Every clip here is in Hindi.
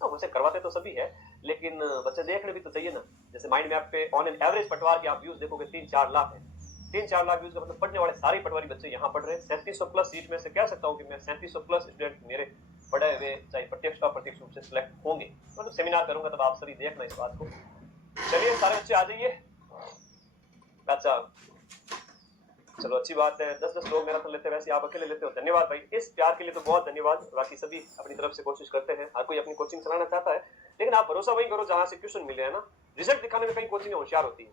हाँ, मुझसे करवाते तो सभी है, लेकिन बच्चे देखने भी तो चाहिए ना। जैसे माइंड मैप पे ऑन एन एवरेज पटवार के आप व्यूज देखोगे 3-4 लाख है। 3-4 लाख व्यूज का मतलब पढ़ने वाले सारे पटवारी बच्चे यहाँ पढ़ रहे हैं। 3700 प्लस सीट में से कह सकता हूँ कि मैं 3700 प्लस स्टूडेंट मेरे पढ़े हुए चाहे प्रत्यक्ष अप्रत्यक्ष रूप से सिलेक्ट होंगे। मतलब सेमिनार करूंगा तब आप सभी देखना इस बात को। चलिए सारे बच्चे आ जाइए। अच्छा चलो अच्छी बात है, 10-10 लोग मैराथन लेते हैं, वैसे आप अकेले लेते हो। धन्यवाद भाई, इस प्यार के लिए तो बहुत धन्यवाद। बाकी सभी अपनी तरफ से कोशिश करते हैं, हर कोई अपनी कोचिंग चलाना चाहता है, लेकिन आप भरोसा वही करो जहां से क्वेश्चन मिले है ना। रिजल्ट दिखाने में कई कोचिंग होशियार होती है,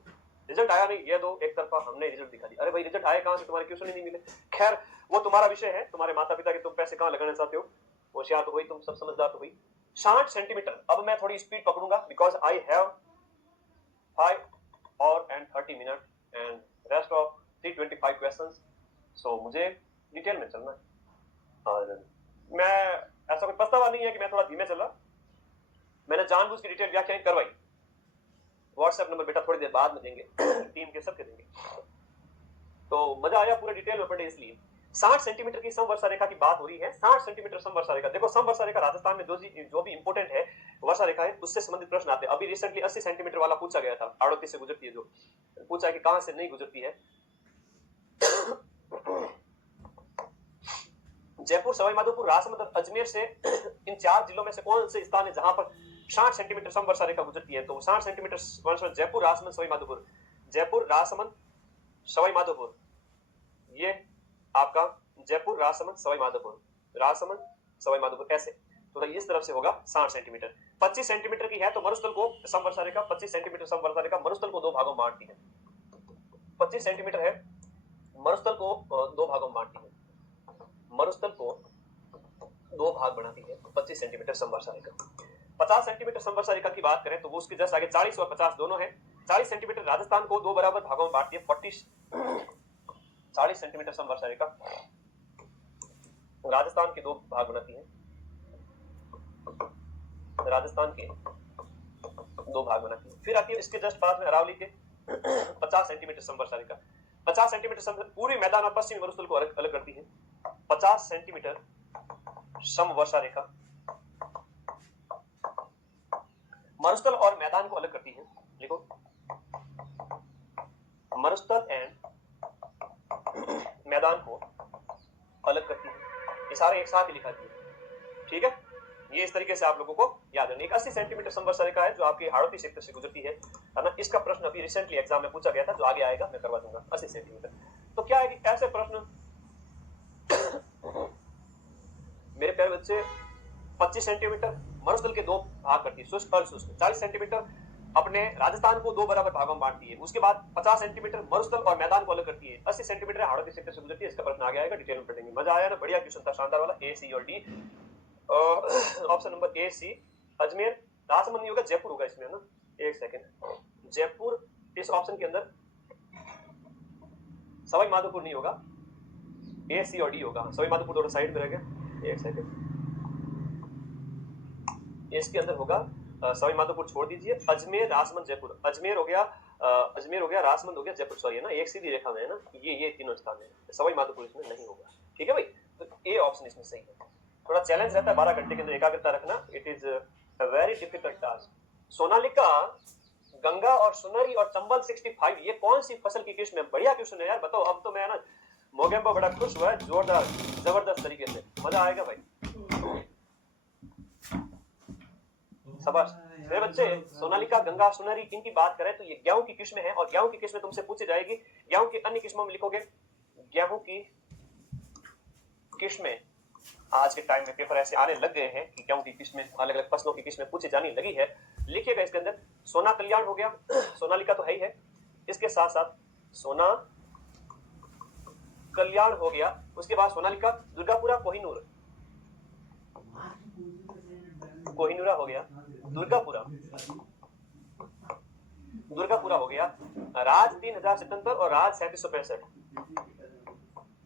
रिजल्ट आया नहीं ये दो एक तरफा हमने रिजल्ट दिखा दिया, अरे भाई रिजल्ट आए कहां से, तुम्हारे क्वेश्चन ही नहीं मिले। खैर वो तुम्हारा विषय है, तुम्हारे माता पिता के तुम पैसे कहां लगाना चाहते हो। होशियार तो हुई तुम, सब समझदार तो हुई। 60 सेंटीमीटर, अब मैं थोड़ी स्पीड पकड़ूंगा बिकॉज आई हैव 5 और and 30 minute and rest of 325 questions. So मुझे डिटेल में चलना है और मैं ऐसा कोई पछतावा नहीं है कि मैं थोड़ा धीमे चला। मैंने जानबूझ की डिटेल व्याख्या करवाई। व्हाट्सएप नंबर बेटा थोड़ी देर बाद में देंगे टीम के सबके देंगे, तो मजा आया पूरे डिटेल में पढ़े इसलिए। 60 सेंटीमीटर की समवर्षा रेखा की बात हो रही है। 60 सेंटीमीटर समवर्षा रेखा, देखो समवर्षा रेखा राजस्थान में जो भी इंपोर्टेंट है वर्षा रेखा है उससे संबंधित प्रश्न आते हैं। अभी रिसेंटली 80 सेंटीमीटर वाला पूछा गया था, आड़ोती से गुजरती है, जो पूछा है कि कहां से नहीं गुजरती है। जयपुर, सवाई माधोपुर, राजसमंद और अजमेर से इन 4 जिलों में से कौन से स्थान है जहां पर 60 सेंटीमीटर समवर्षा रेखा गुजरती है। तो 60 सेंटीमीटर वर्षा जयपुर, राजसमंद, सवाई माधोपुर, जयपुर, राजसमंद, सवाई माधोपुर, ये आपका जयपुर, राजसमंद, सवाई माधोपुर, राजसमंद, सवाई माधोपुर, ऐसे तो इस तरफ से होगा 60 सेंटीमीटर। 25 सेंटीमीटर की है तो मरुस्थल को समवर्षा रेखा, 25 सेंटीमीटर समवर्षा रेखा मरुस्थल को 2 भागों में बांटती है। 25 सेंटीमीटर है, मरुस्थल को 2 भागों में बांटती है, मरुस्थल को 2 भाग बनाती है 25 सेंटीमीटर समवर्षा रेखा। 50 सेंटीमीटर समवर्षा रेखा की बात करें तो वो उसके जस्ट आगे 40 और 50 दोनों है। 40 सेंटीमीटर राजस्थान को 2 बराबर भागों में बांटती है। 40 सेंटीमीटर समवर्षा रेखा राजस्थान के 2 भाग बनाती है, राजस्थान के 2 भाग बनाती है। फिर आती है इसके जस्ट पास में अरावली के 50 सेंटीमीटर समवर्षा रेखा। 50 सेंटीमीटर पूरी मैदान और पश्चिमी मरुस्थल को अलग करती है। 50 सेंटीमीटर समवर्षा रेखा मरुस्थल और मैदान को अलग करती है। लिखो मरुस्थल एंड मैदान को अलग करती है, ये सारे एक साथ ही लिखा दिया, ठीक है। ये इस तरीके से आप लोगों को याद रखना। एक 80 सेंटीमीटर समवर्षा रेखा है जो आपके हाड़ौती क्षेत्र से गुजरती है ना। इसका प्रश्न अभी रिसेंटली एग्जाम में पूछा गया था, जो आगे आएगा मैं करवा दूंगा। 80 सेंटीमीटर तो क्या है कि ऐसे प्रश्न मेरे प्यारे बच्चे 25 सेंटीमीटर मरुस्थल के 2 भाग करती है, शुष्क और शुष्क। 40 सेंटीमीटर अपने राजस्थान को 2 बराबर भागों में बांटती है। उसके बाद 50 सेंटीमीटर मरुस्थल और मैदान को अलग करती है। 80 सेंटीमीटर हाड़ौती क्षेत्र से गुजरती है। इसका प्रश्न आगे आएगा, डिटेल में पढ़ेंगे। मजा आया ना, बढ़िया क्वेश्चन था, शानदार वाला। ए, सी और डी। ऑप्शन नंबर ए, सी। अजमेर, राजसमंद नहीं होगा, जयपुर होगा इसमें ना। एक सेकंड, जयपुर इस ऑप्शन के अंदर, सवाई माधोपुर नहीं होगा, ए, सी और डी होगा। सवाई माधोपुर थोड़ा साइड में रह गया, एक सेकंड, इसके अंदर होगा सवाई माधोपुर छोड़ दीजिए, अजमेर, राजसमंद, जयपुर। अजमेर हो गया, अजमेर हो गया, राजसमंद हो गया, जयपुर, सॉरी है ना, एक सीधी रेखा में है ना, ये तीनों स्थान है। सवाई माधोपुर इसमें नहीं होगा, ठीक है भाई। तो ए ऑप्शन इसमें सही है। थोड़ा चैलेंज रहता है, 12 घंटे के अंदर एकाग्रता रखना, it is a very difficult task. Sonalika, Ganga और सुनहरी और चंबल 65, ये कौन सी फसल की किस्म है? बढ़िया क्वेश्चन है यार, बताओ। अब तो मैं ना मोगेम्बो बड़ा खुश हुआ है, जोरदार जबरदस्त तरीके से, मजा आएगा भाई, शाबाश मेरे बच्चे। सोनालिका, गंगा, सुनहरी, इनकी बात करें तो ये गेहूं की किस्में हैं, और गेहूं की किस्में तुमसे पूछी जाएगी। गेहूं की अन्य किस्मों में लिखोगे, गेहूं की किस्में आज के टाइम में पेपर ऐसे आने लग गए हैं कि गेहूं की किस्में, अलग अलग फसलों की किस्में पूछी जाने लगी है। लिखिएगा इसके अंदर, सोना कल्याण हो गया, सोनालिका तो है ही है, इसके साथ साथ सोना कल्याण हो गया, उसके बाद सोनालिका, दुर्गापुरा, कोहिनूर, कोहिनूरा हो गया, दुर्गापुरा, दुर्गापुरा हो गया, राज 3077 और राज 3765,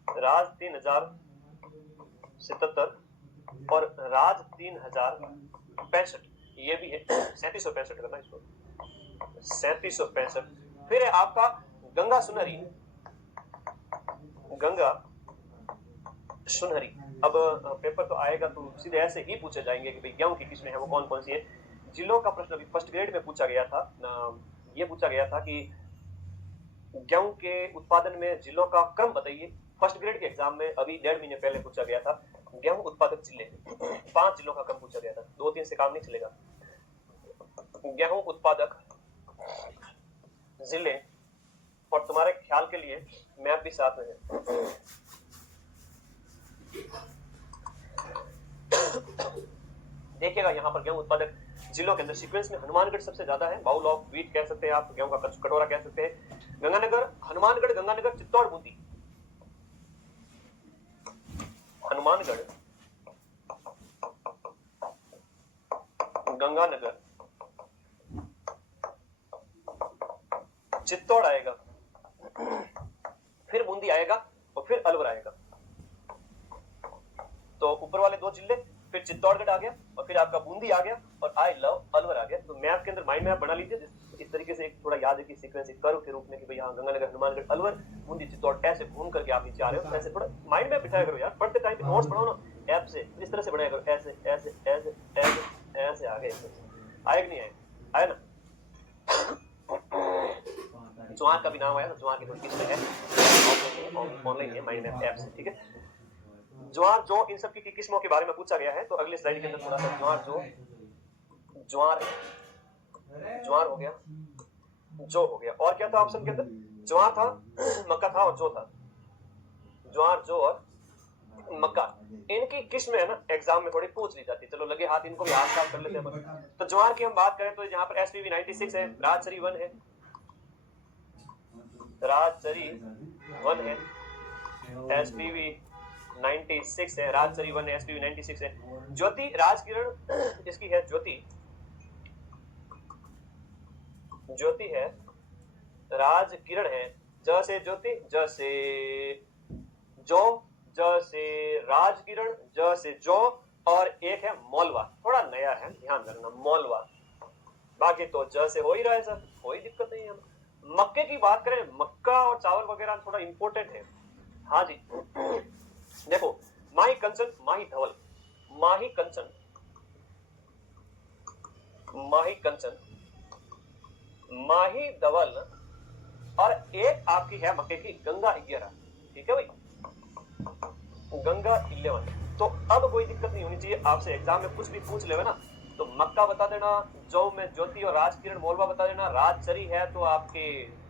राज 3077 और राज 3065, ये भी है 3765 करना इसको, 3765। फिर है आपका गंगा सुनहरी, गंगा सुनहरी, अब पेपर तो आएगा तो सीधे ऐसे ही पूछे जाएंगे कि भाई गेहूं की किस्में हैं वो कौन कौन सी है। जिलों का प्रश्न अभी फर्स्ट ग्रेड में पूछा गया था। ये पूछा गया था कि गेहूं के उत्पादन में जिलों का क्रम बताइए। फर्स्ट ग्रेड के एग्जाम में अभी 1.5 महीने पहले पूछा गया था गेहूं उत्पादक जिले, 5 जिलों का क्रम पूछा गया था। 2-3 से काम नहीं चलेगा। गेहूं उत्पादक जिले, और तुम्हारे ख्याल के लिए मैप भी साथ में है। देखिएगा यहाँ पर गेहूं उत्पादक जिलों के अंदर सीक्वेंस में हनुमानगढ़ सबसे ज्यादा है। बाउल ऑफ व्हीट कह सकते हैं आप, गेहूं का कटोरा कह सकते हैं। गंगानगर, हनुमानगढ़, गंगानगर, चित्तौड़, बूंदी। हनुमानगढ़, गंगानगर, चित्तौड़ आएगा, फिर बूंदी आएगा और फिर अलवर आएगा। तो ऊपर वाले 2 जिले, फिर चित्तौड़गढ़ आ गया और फिर आपका बूंदी आ गया और आई लव अलवर आ गया। तो मैप के अंदर माइंड मैप बना लीजिए इस तरीके से, एक थोड़ा याद है कि सीक्वेंस एक कर्व के रूप में कि भाई यहाँ गंगानगर, हनुमानगढ़, अलवर, बूंदी, चित्तौड़, ऐसे घूम करके आप नीचे आ रहे हो। ऐसे थोड़ा माइंड मैप बिठाया करो यार, पढ़ते टाइम पे नोट्स पढ़ो ना ऐप से, इस तरह से बनाया करो, ऐसे ऐसे ऐसे ऐसे ऐसे आगे आए कि नहीं आए, आए ना। ज्वार का भी नाम आया ना, ज्वार की थोड़ी किस्में है, ऑनलाइन है माइंड मैप ऐप से, ठीक है। ज्वार, जो, इन सब की किस्मों के बारे में पूछा गया है। तो अगले स्लाइड के अंदर थोड़ा सा ज्वार, जो, ज्वार है, ज्वार हो गया, जो हो गया, और क्या था ऑप्शन के अंदर? ज्वार था, मक्का था और जो था। ज्वार, जो और मक्का, इनकी किस्में है ना एग्जाम में थोड़ी पूछ ली जाती है। चलो लगे हाथ इनको भी हाथ साफ कर लेते हैं। तो ज्वार की हम बात करें तो यहाँ पर एसपीवी 96 है, राजचरी 1 है, राजचरी 1 है, एसपीवी 96 है, राजचरी 1 है, एसपीवी 96 है। ज्योति राजकिरण इसकी है, ज्योति, ज्योति है, राजकिरण है। ज से ज्योति, ज से जो, ज से राजकिरण, ज से जो, और एक है मौलवा, थोड़ा नया है, ध्यान रखना, मौलवा। बाकी तो ज से हो ही रहा है सर, कोई दिक्कत नहीं है। मक्के की बात करें, मक्का और चावल वगैरह थोड़ा इंपॉर्टेंट है। हाँ जी, देखो, माही कंचन, माही धवल, माही कंचन, माही कंचन, माही धवल, और एक आपकी है मक्के की गंगा 11, ठीक है भाई, गंगा 11। तो अब कोई दिक्कत नहीं होनी चाहिए, आपसे एग्जाम में कुछ भी पूछ ले ना तो मक्का बता देना, जौ में ज्योति और राजकिरण मौलवा बता देना, राजचरी है तो आपके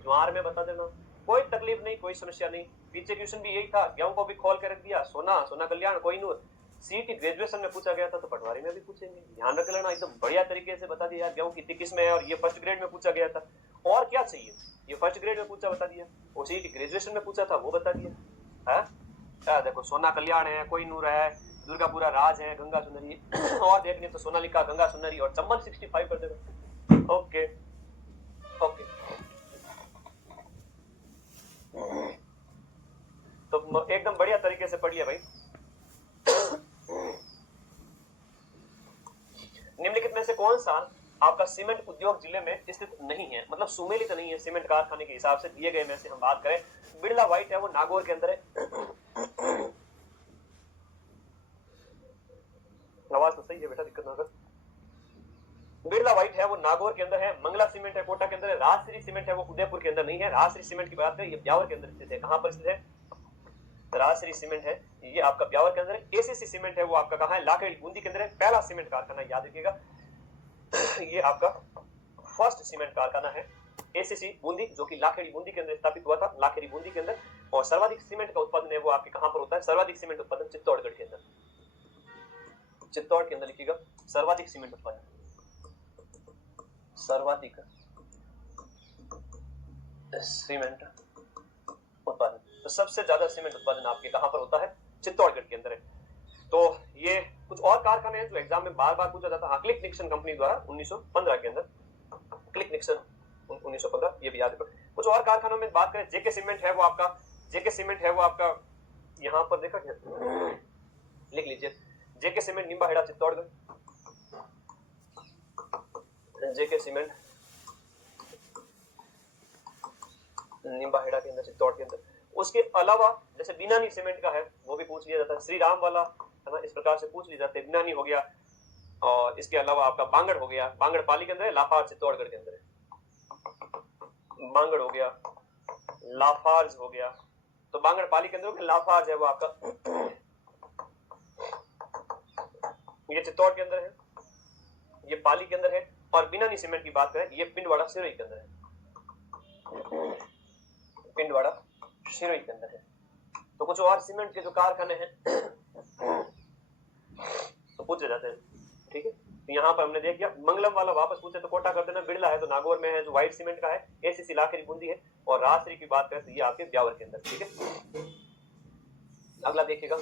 ज्वार में बता देना, कोई तकलीफ नहीं, कोई समस्या नहीं। पीछे क्वेश्चन भी यही था, गेहूं को भी खोल के रख दिया, सोना, सोना कल्याण, कोहिनूर। सीटी ग्रेजुएशन में पूछा गया था तो पटवारी में भी पूछेंगे, ध्यान रख लेना, एकदम बढ़िया तरीके से बता दिया गेहूं कितनी किस्में है, और ये फर्स्ट ग्रेड में पूछा गया था। और क्या चाहिए, ये फर्स्ट ग्रेड में पूछा बता दिया, और सीटी ग्रेजुएशन में पूछा था वो बता दिया है। देखो, सोना कल्याण है, कोहिनूर है, दुर्गापुरा राज है, गंगा सुंदरी और देखने तो सोनालिका, गंगा सुंदरी और चंबल 65 कर देगा। ओके ओके, तो एकदम बढ़िया तरीके से पढ़िए भाई। निम्नलिखित में से कौन सा आपका सीमेंट उद्योग जिले में स्थित नहीं है, मतलब सुमेलित नहीं है सीमेंट कारखाने के हिसाब से दिए गए में से हम बात करें। बिरला व्हाइट है, वो नागौर के अंदर है। आवाज तो सही है बेटा, दिक्कत ना कर। बिरला व्हाइट है वो नागौर के अंदर है। मंगला सीमेंट है कोटा के अंदर है। राजश्री सीमेंट है वो उदयपुर के अंदर नहीं है। राजश्री सीमेंट की बात करें, ये ब्यावर के अंदर स्थित है। कहां पर स्थित है? राजश्री सीमेंट है ये आपका ब्यावर के अंदर है। एसीसी सीमेंट है वो आपका कहां है? लाखेड़ी बूंदी के अंदर है। पहला सीमेंट कारखाना याद रखिएगा, ये आपका फर्स्ट सीमेंट कारखाना है एसीसी बूंदी, जो कि लाखेड़ी बूंदी के अंदर स्थापित हुआ था, लाखेड़ी बूंदी के अंदर। और सर्वाधिक सीमेंट का उत्पादन है वो आपके कहां पर होता है? सर्वाधिक सीमेंट उत्पादन चित्तौड़गढ़ के अंदर, चित्तौड़ के अंदर लिखिएगा सर्वाधिक सीमेंट उत्पादन, सर्वाधिक सीमेंट उत्पादन। तो सबसे ज्यादा सीमेंट उत्पादन आपके कहां पर होता है? चित्तौड़गढ़ के अंदर है। तो ये कुछ और कारखाने हैं जो एग्जाम में बार बार पूछा जाता है। क्लिक निक्सन कंपनी द्वारा 1915 के अंदर, क्लिक निक्सन 1915, ये भी याद रखो। कुछ और कारखानों में बात करें, जेके सीमेंट है वो आपका, जेके सीमेंट है वो आपका यहां पर देखा क्या, लिख लीजिए, जेके सीमेंट निम्बाहेड़ा चित्तौड़गढ़, जेके सीमेंट निम्बाहेड़ा के अंदर चित्तौड़ के अंदर। उसके अलावा जैसे बिनानी सीमेंट का है वो भी पूछ लिया जाता है, श्री राम वाला है ना, इस प्रकार से पूछ लिया जाते हैं। बिनानी हो गया, और इसके अलावा आपका बांगड़ हो गया, बांगड़ पाली के अंदर है, लाफार्ज चित्तौड़गढ़ के अंदर है। बांगड़ हो गया, लाफार्ज हो गया, तो बांगड़ पाली के अंदर लाफार्ज है वो आपका ये चित्तौड़ के अंदर है, ये पाली के अंदर है। और बिनानी सीमेंट की बात करें, ये पिंडवाड़ा सिरोही के अंदर है, पिंडवाड़ा सिरोही के अंदर है। तो कुछ और सीमेंट के जो कारखाने हैं तो पूछे जाते हैं, ठीक है। तो यहाँ पर हमने देख लिया, मंगलम वाला वापस पूछे तो कोटा कर देना, बिड़ला है तो नागौर में है जो व्हाइट सीमेंट का है, एसीसी लाखेरी बूंदी है, और राजश्री की बात करें तो ये आपके ब्यावर के अंदर, ठीक है। अगला देखिएगा,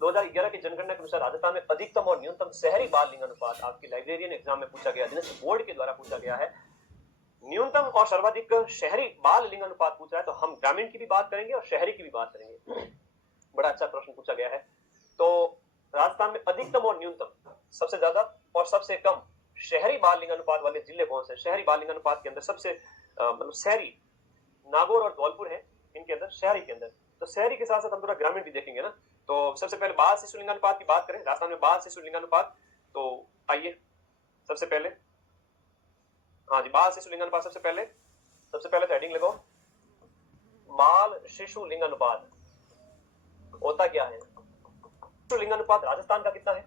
2011 की जनगणना के अनुसार राजस्थान में अधिकतम और न्यूनतम शहरी बाल लिंगानुपात आपकी लाइब्रेरियन एग्जाम में पूछा गया, जिन्हें बोर्ड के द्वारा पूछा गया है। न्यूनतम और सर्वाधिक शहरी बाल लिंगानुपात पूछा है, तो हम ग्रामीण की भी बात करेंगे और शहरी की भी बात करेंगे। बड़ा अच्छा प्रश्न पूछा गया है। तो राजस्थान में अधिकतम और न्यूनतम, सबसे ज्यादा और सबसे कम शहरी बाल लिंगानुपात वाले जिले कौन से? शहरी बाल लिंगानुपात के अंदर सबसे मतलब शहरी नागौर और धौलपुर है इनके अंदर, शहरी के अंदर। तो शहरी के साथ साथ हम थोड़ा ग्रामीण भी देखेंगे ना। तो सबसे पहले बाल शिशु लिंगानुपात की बात करें, राजस्थान में बाल शिशु लिंगानुपात, तो आइए सबसे पहले, हाँ जी, बाल शिशु लिंगानुपात सबसे पहले तो हेडिंग लगाओ, बाल शिशु लिंगानुपात होता क्या है? शिशु लिंगानुपात राजस्थान का कितना है?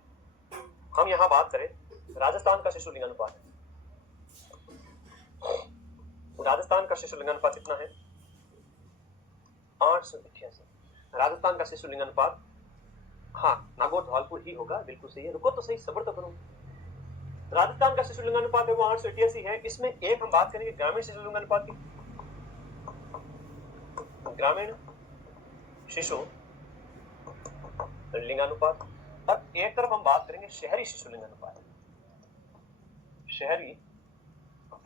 हम यहां बात करें राजस्थान का शिशु लिंगानुपात, राजस्थान का शिशु लिंगानुपात कितना है? 888। राजस्थान का शिशु लिंगानुपात, हाँ नागौर धौलपुर ही होगा, बिल्कुल सही है। रुको तो सही, सब्र तो करो। राजस्थान का शिशु लिंगानुपात है वो 888 है। इसमें एक हम बात करेंगे ग्रामीण शिशु लिंगानुपात की, ग्रामीण शिशु लिंगानुपात, और एक तरफ हम बात करेंगे शहरी शिशु लिंगानुपात, शहरी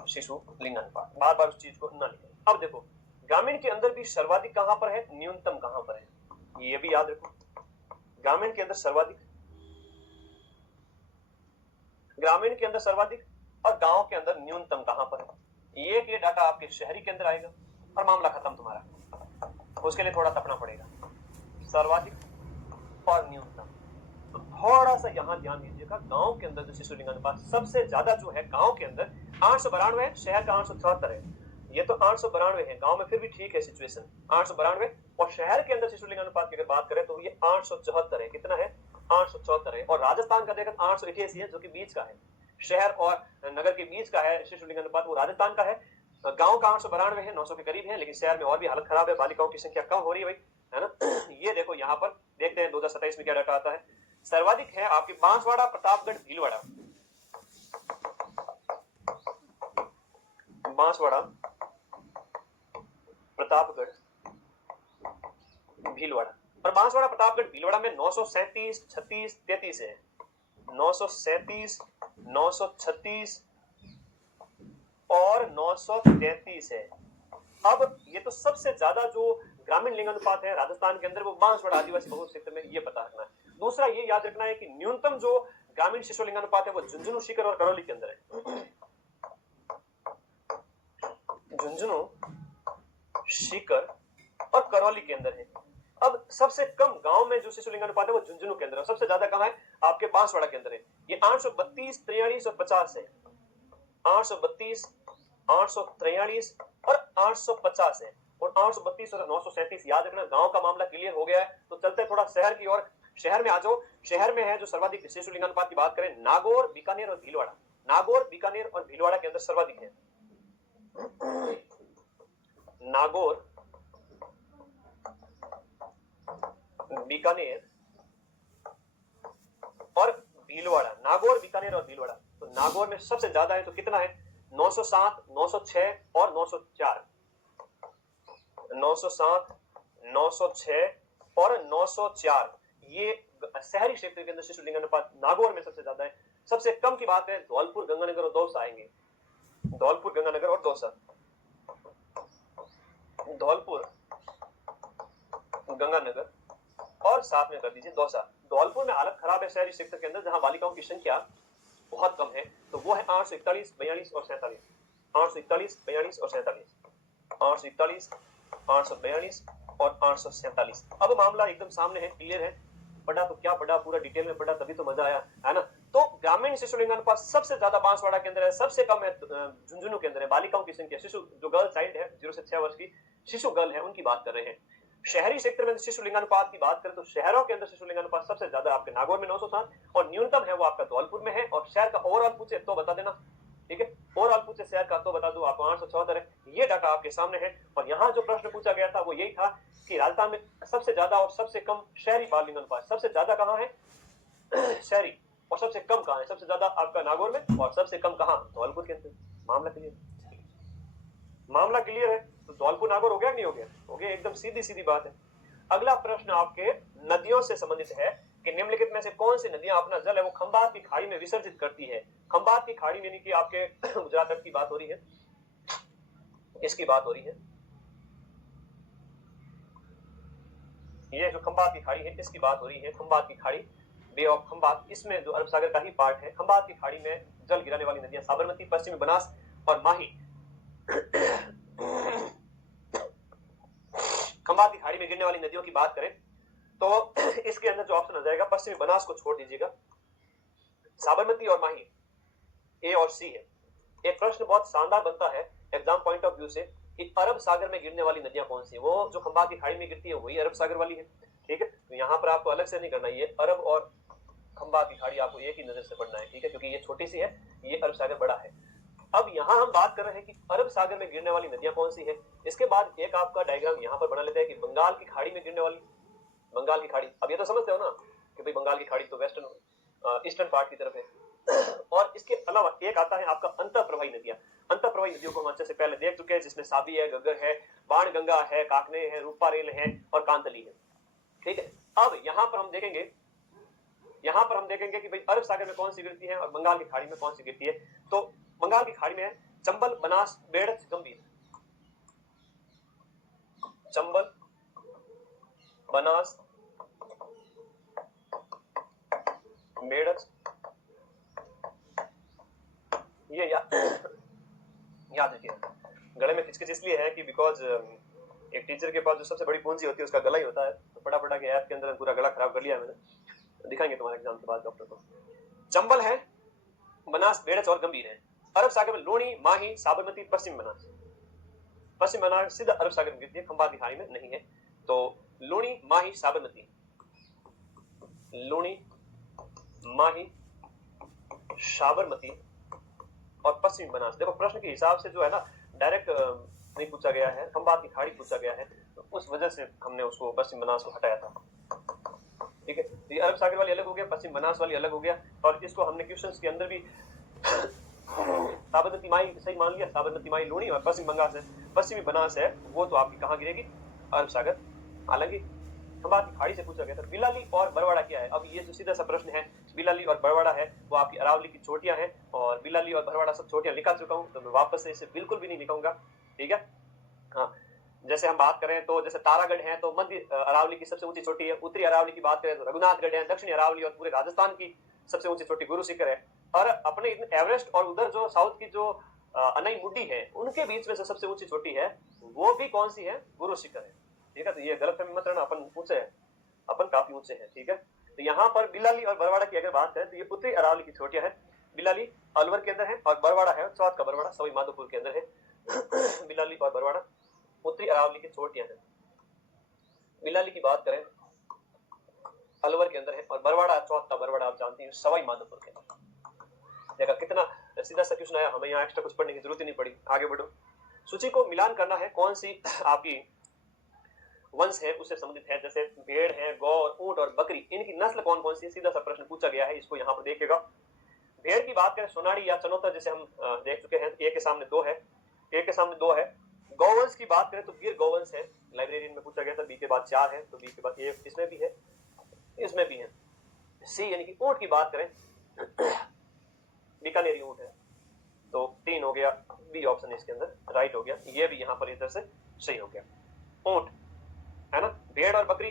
शिशु लिंगानुपात। बार बार उस चीज को ना लिखें। अब देखो, ग्रामीण के अंदर भी सर्वाधिक कहां पर है, न्यूनतम कहां पर है, ये भी याद रखो। ग्रामीण के अंदर सर्वाधिक, ग्रामीण के अंदर सर्वाधिक, और गांव के अंदर न्यूनतम कहां पर है। ये डाटा आपके शहरी के अंदर आएगा और मामला खत्म तुम्हारा। उसके लिए थोड़ा तपना पड़ेगा, सर्वाधिक और न्यूनतम। तो थोड़ा सा यहां ध्यान दीजिएगा, गांव के अंदर जो शिशु लिंगानुपात सबसे ज्यादा जो है गांव के अंदर 892 है, शहर का 874 है। ये तो 892 है, गांव में फिर भी ठीक है सिचुएशन, 892, और शहर के अंदर शिशु लिंगानुपात की अगर बात करें तो ये 874 है। कितना है? 874 है। और राजस्थान का देखा 888 है, जो कि बीच का है, शहर और नगर के बीच का है शिशु लिंगानुपात, वो राजस्थान का है। गांव का 892 है, 900 के करीब है, लेकिन शहर में और भी हालत खराब है, बालिकाओं की संख्या कम हो रही है भाई, है ना। ये देखो यहाँ पर देखते हैं 2027 में क्या डाटा आता है। सर्वाधिक है आपकी बांसवाड़ा, प्रतापगढ़, भीलवाड़ा, बांसवाड़ा, प्रतापगढ़, भीलवाड़ा। और बांसवाड़ा, प्रतापगढ़, भीलवाड़ा में 937, 36, 33 है, 937, 936 और 933 है। अब ये तो सबसे ज्यादा जो ग्रामीण लिंगानुपात है राजस्थान के अंदर वो बांसवाड़ा आदिवासी बहुल क्षेत्र में, ये पता रखना है। दूसरा ये याद रखना है कि न्यूनतम जो ग्रामीण शिशु लिंगानुपात है वो झुंझुनू, सीकर और करौली के अंदर है। झुंझुनू, सीकर और करौली के अंदर है। अब सबसे कम गांव में जो शिशु लिंगानुपात है वो झुंझुनू के अंदर है, सबसे ज्यादा कहां है? आपके बांसवाड़ा के अंदर है। ये 832, 43 और 50 है, 832, 843 और 850 है। और 832 और 937 याद रखना। गांव का मामला क्लियर हो गया है, तो चलते थोड़ा शहर की ओर। शहर में आ जाओ। शहर में है जो सर्वाधिक शिशु लिंगानुपात की बात करें, नागौर, बीकानेर और भीलवाड़ा। नागौर, बीकानेर और भीलवाड़ा के अंदर सर्वाधिक है। नागौर, बीकानेर और भीलवाड़ा, नागौर, बीकानेर और भीलवाड़ा। तो नागौर में सबसे ज्यादा है, तो कितना है? 907, 906 और 904, 907, 906 और 904। ये शहरी क्षेत्र के अंदर शिशु लिंगानुपात नागौर में सबसे ज्यादा है। सबसे कम की बात है धौलपुर, गंगानगर और दौसा आएंगे। धौलपुर, गंगानगर और दौसा, धौलपुर, गंगानगर और साथ में कर दीजिए दौसा। धौलपुर में हालत खराब है शहरी क्षेत्र के अंदर, जहां बालिकाओं की संख्या बहुत कम है, तो वो है 841, 42 और 47, 841, 42 और 47, 841, 842 और 847। अब मामला एकदम सामने है, क्लियर है। पढ़ा तो क्या पढ़ा, पूरा डिटेल में पढ़ा, तभी तो मजा आया, है ना। तो ग्रामीण शिशु लिंगानुपात सबसे ज्यादा बांसवाड़ा के अंदर है, सबसे कम है झुंझुनू के अंदर है। बालिकाओं की संख्या, शिशु जो गर्ल चाइल्ड है 0 से 6 वर्ष की शिशु गर्ल है, उनकी बात कर रहे हैं। शहरी क्षेत्र में शिशु लिंगानुपात की बात करें तो शहरों के अंदर शिशु लिंगानुपात सबसे ज्यादा आपके नागौर में 907 और न्यूनतम है वो आपका धौलपुर में है। और शहर का ओवरऑल पूछे तो बता देना, ठीक है। ओवरऑल पूछे शहर का तो बता दो आपको 874 है। ये डाटा आपके सामने है। और यहाँ जो प्रश्न पूछा गया था वो यही था कि राजस्थान में सबसे ज्यादा और सबसे कम शहरी बाल लिंगानुपात, सबसे ज्यादा कहाँ है शहरी, और सबसे कम कहाँ है, सबसे ज्यादा आपका नागौर में और सबसे कम कहाँ धौलपुर के अंदर। मामला क्लियर, मामला क्लियर है। तो धौलपुर नागौर हो गया कि नहीं हो गया, हो गया, एकदम सीधी सीधी बात है। अगला प्रश्न आपके नदियों से संबंधित है कि निम्नलिखित में से कौन सी नदियां अपना जल है वो खंबात की खाड़ी में विसर्जित करती है। खंबात की खाड़ी यानी कि आपके गुजरात तट की बात हो रही है, इसकी बात हो रही है। ये जो खंबात की खाड़ी है इसकी बात हो रही है। खंबात की खाड़ी, बे ऑफ खंबात, इसमें जो अरब सागर का ही पार्ट है। खंबात की खाड़ी में जल गिराने वाली नदियां साबरमती, पश्चिमी बनास और माही। खंबात की खाड़ी में गिरने वाली नदियों की बात करें तो इसके अंदर जो ऑप्शन आ जाएगा पश्चिमी बनास को छोड़ दीजिएगा, साबरमती और माही ए और सी है। एक प्रश्न बहुत शानदार बनता है एग्जाम पॉइंट ऑफ व्यू से कि अरब सागर में गिरने वाली नदियां कौन सी है। वो जो खंबात की खाड़ी में गिरती है वही अरब सागर वाली है, ठीक है। तो यहाँ पर आपको अलग से नहीं करना, ये अरब और खंबात की खाड़ी आपको एक ही नजर से पढ़ना है, ठीक है, क्योंकि ये छोटी सी है, ये अरब सागर बड़ा है। अब यहाँ हम बात कर रहे हैं कि अरब सागर में गिरने वाली नदियां कौन सी है। इसके बाद एक आपका डायग्राम यहाँ पर बना लेते हैं कि बंगाल की खाड़ी में गिरने वाली, बंगाल की खाड़ी, अब ये तो समझते हो ना कि भाई बंगाल की खाड़ी तो वेस्टर्न ईस्टर्न पार्ट की तरफ है। और इसके अलावा एक आता है आपका अंतःप्रवाही नदियां। अंतःप्रवाही नदियों को हम अच्छे से पहले देख चुके हैं, जिसमें साबी है, गग्गर है, बाणगंगा है, काकने है, रूपारेल है और कांतली है, ठीक है। अब यहाँ पर हम देखेंगे, यहाँ पर हम देखेंगे कि भाई अरब सागर में कौन सी गिरती है और बंगाल की खाड़ी में कौन सी गिरती है। तो बंगाल की खाड़ी में है चंबल, बनास, बेड़च, गंभीर। चंबल, बनास, बेड़च, ये याद रखिए। गले में खिचखिच इसलिए है कि बिकॉज एक टीचर के पास जो सबसे बड़ी पूंजी होती है उसका गला ही होता है। तो पढ़ा पढ़ा के ऐप के अंदर पूरा गला खराब कर लिया मैंने, दिखाएंगे तुम्हारे एग्जाम के बाद डॉक्टर को। चंबल है, बनास, बेड़च और गंभीर है। अरब सागर में लूणी, माही, साबरमती, पश्चिम बनास। पश्चिम बनास सीधा अरब सागर में गिरती है, खंबात की खाड़ी में नहीं है। तो लूणी, माही, साबरमती, लूणी, माही, साबरमती और पश्चिम बनास। देखो प्रश्न के हिसाब से जो है ना डायरेक्ट नहीं पूछा गया है, खंबात की खाड़ी पूछा गया है, तो उस वजह से हमने उसको पश्चिम बनास को हटाया था, ठीक है। तो ये अरब सागर वाली अलग हो गया, पश्चिम बनास वाली अलग हो गया। और इसको हमने क्वेश्चंस के अंदर भी साबरमती माई सही मान लिया, साबरमती माई लूणी और पश्चिम बंगाल है, पश्चिमी बनास है वो तो आपकी कहाँ गिरेगी, अरब सागर। हालांकि खंबात की खाड़ी से पूछा गया था। बिलाली और बरवाड़ा क्या है। अब ये जो सीधा सा प्रश्न है, बिलाली और बरवाड़ा है वो आपकी अरावली की चोटियां हैं, और बिलाली और बरवाड़ा सब चोटियां लिखा चुका हूं, तो मैं वापस से इसे बिल्कुल भी नहीं लिखाऊंगा, ठीक है। हाँ, जैसे हम बात करें तो जैसे तारागढ़ है तो मध्य अरावली की सबसे ऊंची चोटी है। उत्तरी अरावली की बात करें तो रघुनाथगढ़ है। दक्षिणी अरावली और पूरे राजस्थान की सबसे ऊंची चोटी गुरु शिखर है। और अपने एवरेस्ट और उधर जो साउथ की जो अनई मुड्डी है उनके बीच में जो सबसे ऊंची चोटी है वो भी कौन सी है, गुरु शिखर है, ठीक है। तो ये गलत मत रहना, अपन ऊंचे है, अपन काफी ऊंचे हैं, ठीक है। तो यहाँ पर बिलाली और बरवाड़ा की अगर बात करें तो ये उत्तरी अरावली की चोटियां है। बिलाली अलवर के अंदर है और बरवाड़ा है चौथ का बरवाड़ा सवाई माधोपुर के अंदर है। बिलाली और बरवाड़ा उत्तरी अरावली की चोटियां हैं। बिलाली की बात करें अलवर के अंदर है और बरवाड़ा चौथ का बरवाड़ा आप जानते हैं सवाई माधोपुर के अंदर। देखा कितना सीधा सा क्वेश्चन आया, हमें यहाँ एक्स्ट्रा कुछ पढ़ने की जरूरत ही नहीं पड़ी। आगे बढ़ो, सूची को मिलान करना है कौन सी आपकी वंश है उससे संबंधित है। जैसे भेड़ है, गौ, ऊंट और बकरी, इनकी नस्ल कौन कौन सी है, सीधा सा प्रश्न पूछा गया है, इसको यहाँ पर देखिएगा। भेड़ की बात करें सोनाड़ी या चनौता, जैसे हम देख चुके हैं, ए के सामने 2 है, ए के सामने 2 है। गौवंश की बात करें तो गिर गौवंश है, लाइब्रेरियन में पूछा गया था। बी के बाद 4 है तो बी के बाद ए इसमें भी है, इसमें भी है। सी यानी कि ऊंट की बात करें बीकानेरी ऊंट है, तो 3 हो गया, बी ऑप्शन इसके अंदर राइट हो गया। ये भी यहाँ पर इधर से सही हो गया, ऊंट है ना। भेड़ और बकरी,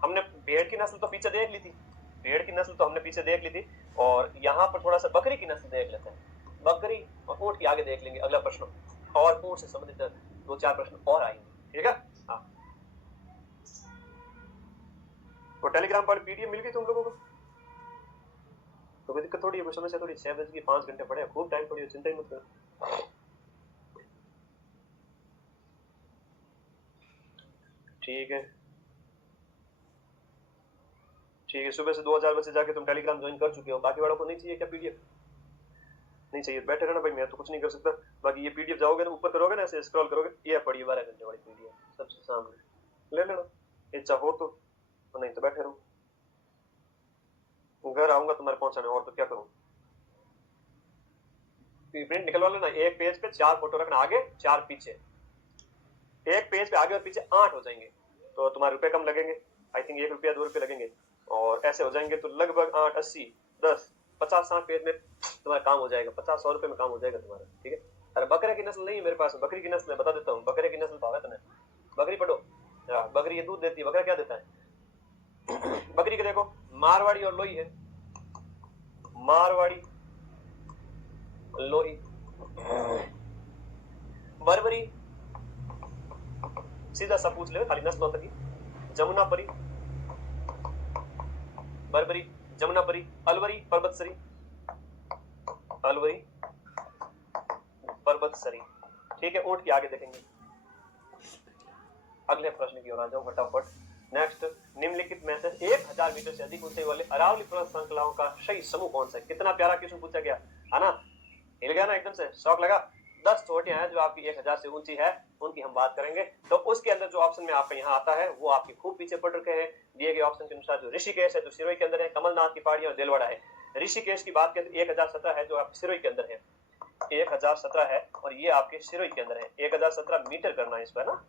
हमने भेड़ की नस्ल तो पीछे देख ली थी, भेड़ की नस्ल तो हमने पीछे देख ली थी, और यहाँ पर थोड़ा सा बकरी की नस्ल देख लेते हैं। बकरी और ऊंट की आगे देख लेंगे अगला प्रश्न, और ऊंट से संबंधित 2-4 प्रश्न और आएंगे। ठीक है। हाँ, तो टेलीग्राम पर पीडीएफ मिल गई तुम लोगों को, तो कोई दिक्कत थोड़ी है, कोई समस्या थोड़ी। 6 बजे की 5 घंटे पड़े, खूब टाइम पड़ी है, चिंता ही मत करो। ठीक है, ठीक है। सुबह से 2000 बजे जाके तुम टेलीग्राम ज्वाइन कर चुके हो, बाकी वालों को नहीं चाहिए क्या पीडीएफ? नहीं चाहिए, बैठे रहना भाई, मैं तो कुछ नहीं कर सकता। बाकी ये पीडीएफ जाओगे ना, ऊपर करोगे ना, ऐसे स्क्रॉल करोगे, ये पड़ी 12 घंटे वाली पीडीएफ सबसे सामने, ले लेना इच्छा हो तो, नहीं तो बैठे रहो। घर आऊंगा तुम्हारे पहुंचाने, और तो क्या करूं। प्रिंट निकलवा लेना, एक पेज पे 4 फोटो रखना, आगे 4 पीछे, एक पेज पे आगे और पीछे 8 हो जाएंगे, तो तुम्हारे रुपए कम लगेंगे, आई थिंक 1 रुपया 2 रुपये लगेंगे, और ऐसे हो जाएंगे तो लगभग 8 80 10 50 60 पेज में तुम्हारा काम हो जाएगा, 50 100 रुपए में काम हो जाएगा तुम्हारा, ठीक है। अरे बकरे की नस्ल नहीं है मेरे पास, बकरी की नस्ल है, बता देता हूँ, बकरे की नस्ल पावे तुम्हें, बकरी पढ़ो, बकरी ये दूध देती है, बकरा क्या देता है? बकरी के देखो, मारवाड़ी और लोही है, मारवाड़ी लोही, बरबरी सीधा सा पूछ ले, खाली नस्लों तक ही, जमुनापरी, बरबरी, जमुनापरी, अलवरी, पर्वतसरी, अलवरी, पर्वतसरी, ठीक है। ऊंट के आगे देखेंगे। अगले प्रश्न की ओर आ जाओ फटाफट। नेक्स्ट, निम्नलिखित में से 1000 मीटर से अधिक ऊंचाई वाले अरावली पर्वत श्रृंखलाओं का सही समूह कौन सा है? कितना प्यारा क्वेश्चन पूछा गया है ना, हिल गया ना एकदम से, शौक लगा। 10 चोटियां हैं जो आपकी 1000 से ऊंची है, उनकी हम बात करेंगे। तो उसके अंदर जो ऑप्शन में आपका यहाँ आता है वो आपके खूब पीछे पड़ रखे हैं दिए गए ऑप्शन के अनुसार। जो ऋषिकेश है जो सिरोही के अंदर है, कमलनाथ की पहाड़ी और देलवाड़ा है। ऋषिकेश की बात करें तो 1017 है जो आपकी सिरोही के अंदर है, 1017 है, और ये आपके सिरोही के अंदर है। 1017 मीटर करना है इस पर ना,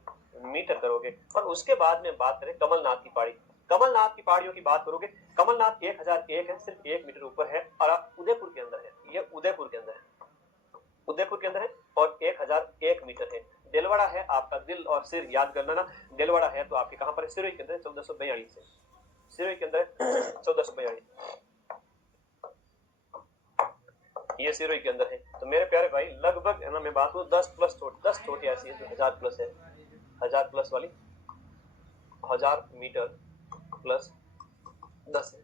मीटर करोगे। और उसके बाद में बात करें कमलनाथ की पहाड़ी, कमलनाथ की पहाड़ियों की बात करोगे, कमलनाथ 1001 है, सिर्फ 1 मीटर ऊपर है, और आप उदयपुर के अंदर है, ये उदयपुर के अंदर है, उदयपुर के अंदर है, और 1001 मीटर है। दिलवाड़ा है आपका, दिल और सिर याद करना ना, दिलवाड़ा है तो आपके कहां पर है? सिरोही के अंदर, 1442 है, सिरोही के अंदर 1442, ये सिरोही के अंदर है। तो मेरे प्यारे भाई लगभग है ना, मैं बात करूं 10 प्लस चोट, 10 चोटी ऐसी है जो 1000 प्लस है, 1000 प्लस वाली, 1000 मीटर प्लस 10 है।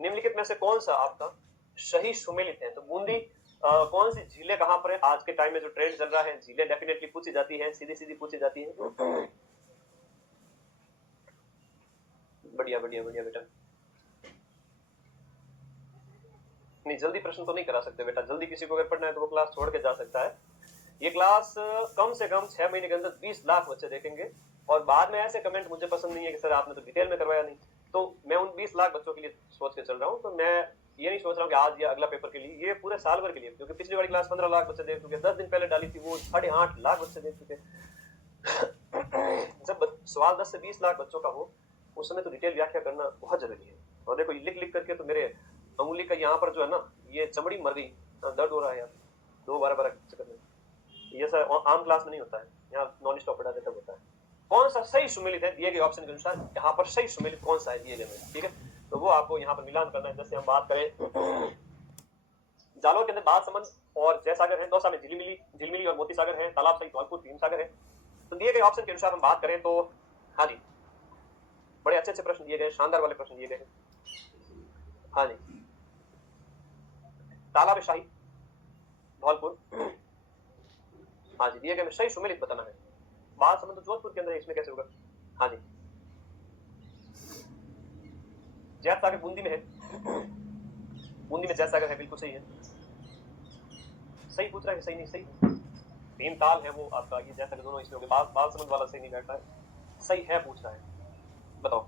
निम्नलिखित में से कौन सा आपका सही सुमेलित है? तो बूंदी कौन सी झीलें कहां पर है? आज के टाइम में जो ट्रेंड चल रहा है, झीलें डेफिनेटली पूछी जाती है, सीधी सीधी पूछी जाती है। बढ़िया बढ़िया बढ़िया बेटा, नहीं जल्दी प्रश्न तो नहीं करा सकते बेटा, जल्दी किसी को अगर पढ़ना है तो वो क्लास छोड़ के जा सकता है। ये क्लास कम से कम 6 महीने के अंदर 20 लाख बच्चे देखेंगे, और बाद में ऐसे कमेंट मुझे पसंद नहीं है कि सर आपने तो डिटेल में करवाया नहीं। तो मैं उन 20 लाख बच्चों के लिए सोच के चल रहा हूँ, तो मैं ये नहीं सोच रहा हूँ कि आज या अगला पेपर के लिए, ये पूरे साल भर के लिए, क्योंकि पिछली वाली क्लास 15 लाख बच्चे देख चुके, 10 दिन पहले डाली थी वो 8.5 लाख बच्चे देख चुके। जब सवाल 10 से 20 लाख बच्चों का हो उस समय तो डिटेल व्याख्या करना बहुत जरूरी है। और देखो लिख लिख करके तो मेरे अंगुली का यहाँ पर जो है ना, ये चमड़ी मर गई, दर्द हो रहा है यार, 2 बार चक्कर में। ये सर आम क्लास में नहीं होता है, यहाँ नॉन स्टॉप पढ़ा देता होता है। कौन सा सही सुमेलित है दिए गए ऑप्शन के अनुसार, यहाँ पर सही सुमेलित कौन सा है दिए गए में, ठीक है। तो वो आपको यहाँ पर मिलान करना है। जैसे हम बात करें जालोर के अंदर बालसमंद और जयसागर है, दौसा में झिलमिली और मोती सागर है, तालाब सही धौलपुर भीम सागर है। तो दिए गए ऑप्शन के अनुसार हम बात करें तो हाँ जी, बड़े अच्छे अच्छे प्रश्न दिए गए, शानदार वाले प्रश्न दिए गए हैं। हाँ जी, तालाब शाही धौलपुर, हाँ जी दिए गए में सही सुमेलित बताना है। बालसमंद तो जोधपुर के अंदर है, इसमें कैसे होगा? हाँ जी, जयसागर बूंदी में है, बूंदी में जयसागर है, बिल्कुल सही है। सही पूछ रहा है, सही नहीं सही, भीमताल है वो आपका, ये जयसागर दोनों इसमें हो गए। बालसमंद वाला सही नहीं बैठता है, सही है पूछ रहा है, बताओ।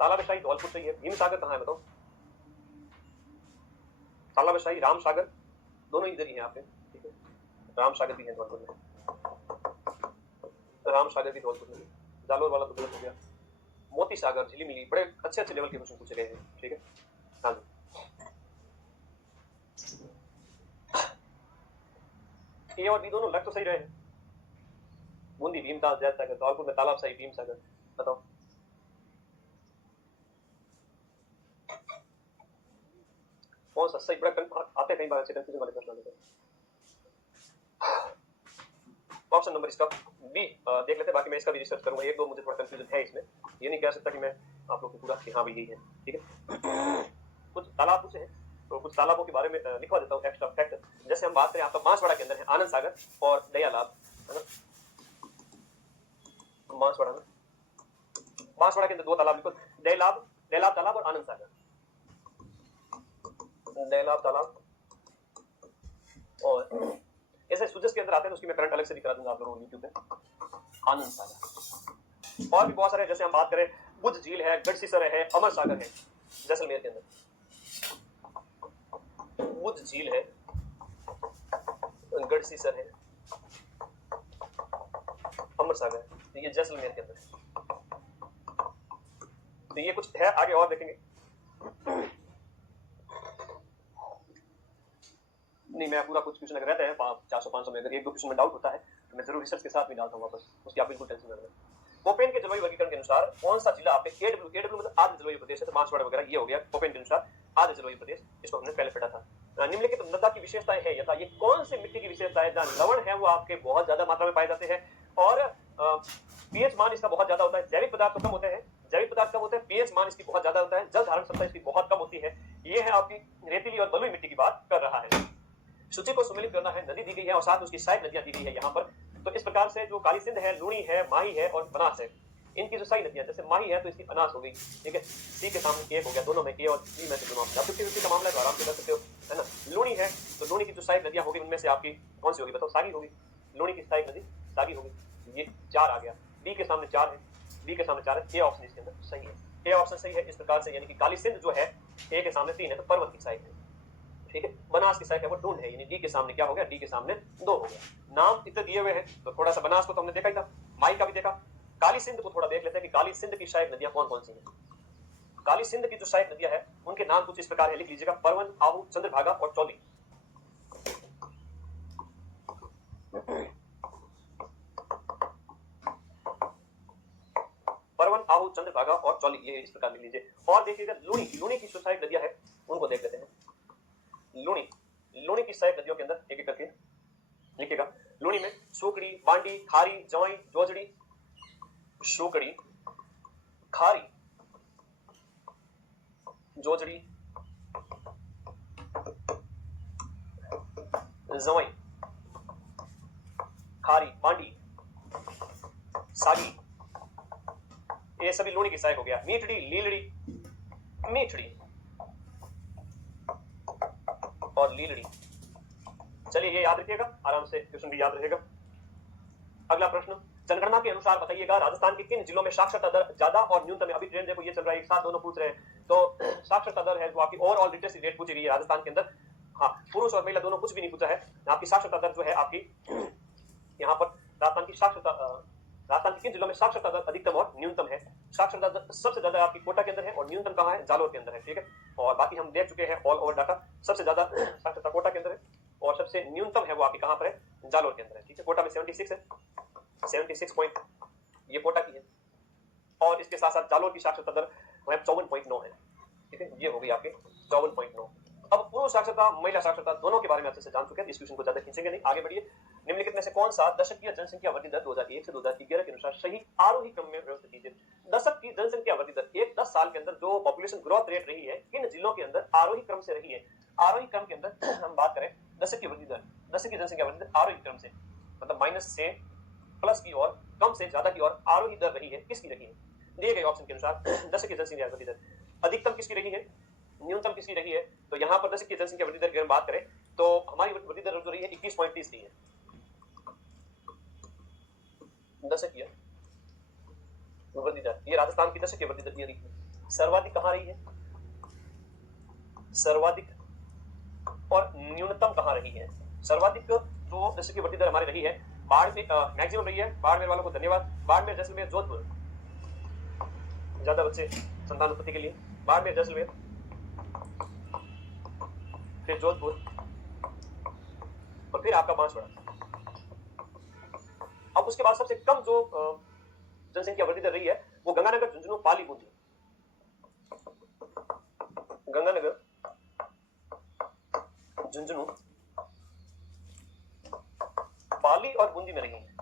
तालाबशाही धौलपुर सही है, भीम सागर कहाँ है बताओ? तालाबशाही राम सागर दोनों इधर ही है आपके, ठीक है। राम सागर भी है धौलपुर में, राम सागर भी धौलपुर में, जालोर वाला तो गलत हो गया। मोती सागर झिलीमिली, बड़े अच्छे अच्छे लेवल के क्वेश्चन पूछे गए हैं, ठीक है। हाँ जी, ए और बी दोनों लग तो सही रहे हैं, बूंदी भीमताल जयसागर, धौलपुर में तालाबशाही भीम सागर, बताओ। सा सही, बड़ा आते कई बार अच्छे कंफ्यूजन वाले प्रश्न आते हैं। ऑप्शन नंबर इसका बी देख लेते हैं, बाकी मैं इसका भी रिसर्च करूंगा। एक दो मुझे थोड़ा कंफ्यूजन है इसमें, ये नहीं कह सकता कि मैं आप लोग को पूरा कि हाँ भी यही है, ठीक है। कुछ तालाब पूछे हैं, तो कुछ तालाबों के बारे में लिखवा देता हूँ एक्स्ट्रा फैक्ट। जैसे हम बात करें आपका बांसवाड़ा के अंदर है आनंद सागर और दयालाब, है ना। बांसवाड़ा में, बांसवाड़ा के अंदर दो तालाब लिखो, दयालाब, दयालाब तालाब और आनंद सागर। दयालाब तालाब और ऐसे सूजस के अंदर आते हैं, तो उसकी मैं करंट अलग से दिखा दूंगा आप लोगों को यूट्यूब पे। आनंद सागर और भी बहुत सारे, जैसे हम बात करें बुद्ध झील है, गढ़सीसर है, अमर सागर है जैसलमेर के अंदर। बुद्ध झील है, गढ़सीसर है, अमर सागर, तो ये जैसलमेर के अंदर है। तो ये कुछ है, आगे और देखेंगे। नहीं, मैं पूरा कुछ क्वेश्चन अगर रहता है 400-500 में, अगर एक दो क्वेश्चन में डाउट होता है तो मैं जरूर रिसर्च के साथ भी डालता हूँ वापस, उसकी आप बिल्कुल टेंशन न लें। कोपेन के जलवायु वर्गीकरण के अनुसार कौन सा जिला आपके एडब्ल्यू मतलब आर्द्र जलवायु प्रदेश है, तो बांसवाड़ा वगैरह ये हो गया कोपेन के अनुसार आर्द्र जलवायु प्रदेश, इसको हमने पहले पढ़ा था। निम्नलिखित मृदा की विशेषताएं है यथा, ये कौन से मिट्टी की विशेषता है जहाँ लवण है वो आपके बहुत ज्यादा मात्रा में पाए जाते हैं और पीएच मान इसका बहुत ज्यादा होता है। जैविक पदार्थ तो कम होते हैं, जैविक पदार्थ कम होते हैं, पीएच मान इसकी बहुत ज्यादा होता है, जल धारण क्षमता इसकी बहुत कम होती है। ये है आपकी रेतीली और बलुई मिट्टी की बात कर रहा है। सूची को सम्मिलित करना है, नदी दी गई है और साथ उसकी सहायक नदियां दी गई है यहाँ पर। तो इस प्रकार से जो काली सिंध है, लूणी है, माही है और बनास है, इनकी जो सही नदियां, जैसे माही है तो इसकी बनास हो गई, ठीक है, सी के सामने एक हो गया, दोनों में ए और सी में से दोनों आप 50-50 का मामला है तो आराम से कर सकते हो, है ना। लूणी है तो लूणी की जो सहायक नदियां होगी उनमें से आपकी कौन सी होगी बताओ, सागी होगी, लूणी की सहायक नदी सागी होगी। ये 4 आ गया, बी के सामने 4 है, बी के सामने 4 है, ए ऑप्शन इसके अंदर सही है, ए ऑप्शन सही है। इस प्रकार से यानी कि काली सिंध जो है ए के सामने 3 है तो पर्वत की सहायक है, ठीक है। बनास की सहायक है वो ढूंढ है, यानी डी के सामने क्या हो गया, डी के सामने 2 हो गया। नाम इतने दिए हुए हैं तो थोड़ा सा बनास को तो हमने देखा ही था, माई का भी देखा। काली सिंध को थोड़ा देख लेते हैं कि काली सिंध की सहायक नदियां कौन कौन सी हैं। काली सिंध की जो सहायक नदियां हैं उनके नाम कुछ इस प्रकार है, लिख लीजिएगा, परवन, आहू, चंद्रभागा और चौली। परवन, आहू, चंद्रभागा और चौली, ये इस प्रकार लिख लीजिए। और देखिएगा लूणी, लूणी की जो सहायक नदियां हैं उनको देख लेते हैं। लूणी, लूणी की सहायक नदियों के अंदर एक एक करके लिखिएगा। लूणी में सूकड़ी, बांडी, खारी, जवाई, जोजड़ी, सूकड़ी, खारी, जोजड़ी, जवाई, खारी, बांडी, सागी, ये सभी लूणी की सहायक हो गया। मीठड़ी, लीलड़ी, मीठड़ी और लीलड़ी। चलिए ये याद रखिएगा, आराम से क्वेश्चन भी याद रहेगा। अगला प्रश्न, जनगणना के अनुसार बताइएगा राजस्थान के किन जिलों में साक्षरता दर ज्यादा और न्यूनतम है। अभी ट्रेंड देखो ये चल रहा है, एक साथ दोनों पूछ रहे हैं। तो साक्षरता दर है जो आपकी ओवरऑल लिटरेसी रेट पूछी गई है राजस्थान के अंदर। हाँ, पुरुष और महिला दोनों कुछ भी नहीं पूछा है। आपकी साक्षरता दर जो है आपकी यहाँ पर राजस्थान की साक्षरता, राजस्थान के किन जिलों में साक्षरता दर अधिकतम और न्यूनतम है। साक्षरता दर सबसे ज्यादा आपकी कोटा के अंदर है और न्यूनतम कहाँ है, जालोर के अंदर है, ठीक है। और बाकी हम देख चुके हैं ऑल ओवर डाटा, सबसे ज्यादा साक्षरता कोटा के अंदर है और सबसे न्यूनतम है वो आपकी कहाँ पर है, जालोर के अंदर है, ठीक है। कोटा में 76 है, 76 पॉइंट ये कोटा की है और इसके साथ साथ जालोर की साक्षरता दर 54.9 है, ठीक है। ये हो गई आपके 54.9। अब पुरुष साक्षरता, महिला साक्षरता दोनों के बारे में अच्छे से जान चुके हैं, इस क्वेश्चन को ज्यादा खींचेंगे नहीं, आगे बढ़िए। निम्नलिखित में से कौन सा दशकीय जनसंख्या वृद्धि दर 2001 से 2011 के अनुसार सही आरोही क्रम में व्यवस्थित कीजिए। दशक की जनसंख्या वृद्धि दर, एक 10 साल के अंदर जो पॉपुलेशन ग्रोथ रेट रही है किन जिलों के अंदर आरोही क्रम से रही है। आरोही क्रम के अंदर हम बात करें दशक की वृद्धि दर, दशक की जनसंख्या वृद्धि दर आरोही क्रम से, मतलब माइनस से प्लस की ओर, कम से ज्यादा की ओर आरोही दर रही है, किसकी रही है। दिए गए ऑप्शन के अनुसार दशक की जनसंख्या वृद्धि दर अधिकतम किसकी रही है, न्यूनतम किसकी रही है। तो यहाँ पर दशक की जनसंख्या वृद्धि दर की बात करें तो हमारी वृद्धि दर जो रही है 21.30 रही है, दशकीय वृद्धि दर। ये राजस्थान की दशकीय वृद्धि दर रही है। सर्वाधिक कहाँ रही है, सर्वाधिक और न्यूनतम कहाँ रही है। सर्वाधिक जो दशकीय वृद्धि दर हमारी रही है बाड़मेर मैक्सिमम रही है, बाड़मेर वालों को धन्यवाद। बाड़मेर, जैसलमेर, जोधपुर, ज्यादा बच्चे संतान उत्पत्ति के लिए बाड़मेर, जैसलमेर, फिर जोधपुर और फिर आपका बांसवाड़ा। अब उसके बाद सबसे कम जो जनसंख्या वृद्धि दर रही है वो गंगानगर, झुंझुनू, पाली, बूंदी। गंगानगर, झुंझुनू, पाली और बूंदी में रही हैं।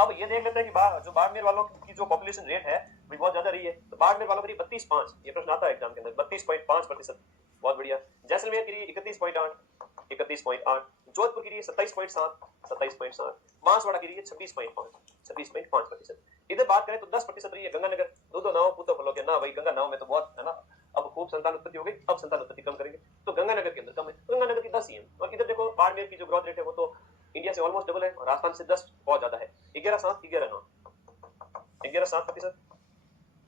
अब ये देख लेते हैं कि जो बाड़मेर वालों की जो पॉपुलेशन रेट है वो बहुत ज्यादा रही है, तो बाड़मेर वालों की 32.5, ये प्रश्न आता है एग्जाम के अंदर, 32.5%, बहुत बढ़िया। जैसलमेर की 31.8, 31.8, जोधपुर की 27.7, 27.7, बांसवाड़ा की 26.5, 26.5%। इधर बात करें तो 10% रही है गंगानगर। दो नाव पूतो फलो के ना भाई, गंगा नाव में तो बहुत है ना, अब खूब संतान उत्पत्ति हो गई, अब संतान उत्पत्ति कम करेंगे, तो गंगानगर के अंदर कम है, गंगानगर की 10 ही है। और इधर देखो बाड़मेर की जो ग्रोथ रेट है वो तो इंडिया से ऑलमोस्ट डबल है और राजस्थान से 10 बहुत ज्यादा है। 11.7, 11.9, 11.7%,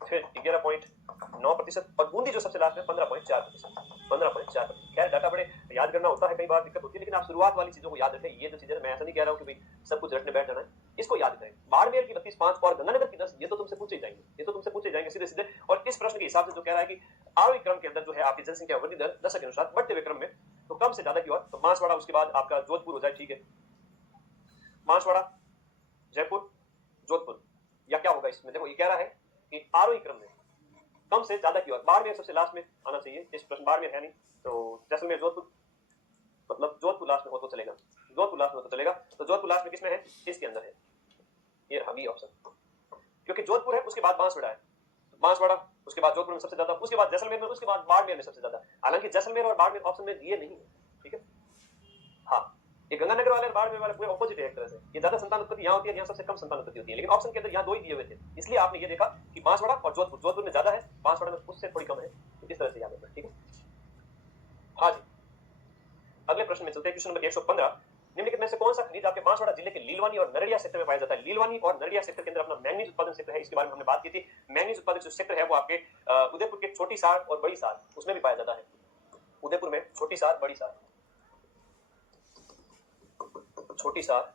फिर 11.9%, और बूंदी जो सबसे लास्ट में 15.4%, 15.4%। खैर डाटा बड़े याद करना होता है, कई बार दिक्कत होती है, लेकिन आप शुरुआत वाली चीजों को याद रखें। ये जो चीजें, मैं ऐसा नहीं कह रहा हूँ कि भाई सब कुछ रटने बैठ जाना है, इसको याद करें। बाड़मेर की 32.5 और गंगानगर की 10, ये तो तुमसे पूछे जाएंगे, ये तो तुमसे पूछे जाएंगे सीधे सीधे। और इस प्रश्न के हिसाब से जो कह रहा है कि आरोही क्रम के अंदर जो है आपकी जनसंख्या वृद्धि दर दशक के अनुसार बढ़ते हुए क्रम में, तो कम से ज्यादा की ओर, तो बांसवाड़ा उसके बाद आपका जोधपुर हो जाए, ठीक है, बांसवाड़ा, जयपुर, जोधपुर, या क्या होगा इसमें? देखो ये कह रहा है कि आरोही क्रम में कम से ज्यादा की ओर, बाड़मेर सबसे लास्ट में आना चाहिए। इस प्रश्न बाड़मेर है नहीं, तो जैसलमेर, जोधपुर, मतलब जोधपुर लास्ट में हो तो चलेगा, जोधपुर लास्ट में हो तो चलेगा। तो जोधपुर लास्ट में किसमें है? इसके अंदर है, ये रहा बी ऑप्शन, क्योंकि जोधपुर है उसके बाद बांसवाड़ा है, बांसवाड़ा उसके बाद जोधपुर में सबसे ज्यादा, उसके बाद जैसलमेर में, उसके बाद बाड़मेर में सबसे ज्यादा। हालांकि जैसलमेर और बाड़मेर ऑप्शन में दिए नहीं है, ठीक है। हाँ, ये गंगानगर वाले और बाड़मेर वाले पूरे ऑपोजिट है एक तरह से। ये ज्यादा संतान उत्पत्ति यहाँ होती है, यहाँ सबसे कम संतान उत्पत्ति होती है, लेकिन ऑप्शन के अंदर यहाँ दो ही दिए हुए थे, इसलिए आपने ये देखा कि बांसवाड़ा और जोधपुर, जोधपुर में ज्यादा है, बांसवाड़ा में उससे थोड़ी कम है, इस तरह से याद रखना, ठीक है। हाँ जी, अगले प्रश्न में चलते हैं। क्वेश्चन नंबर 115, निम्नलिखित में से कौन सा खनिज आपके बांसवाड़ा जिले के लीलवानी और नरड़िया सेक्टर में पाया जाता है? लीलवानी और नरड़िया सेक्टर के अंदर अपना मैंगनीज उत्पादन क्षेत्र है, इसके बारे में हमने बात की थी। मैंगनीज उत्पादक जो क्षेत्र है वो आपके उदयपुर के छोटी सार और बड़ी सार, उसमें भी पाया जाता है। उदयपुर में छोटी सार, बड़ी सार, छोटी सार,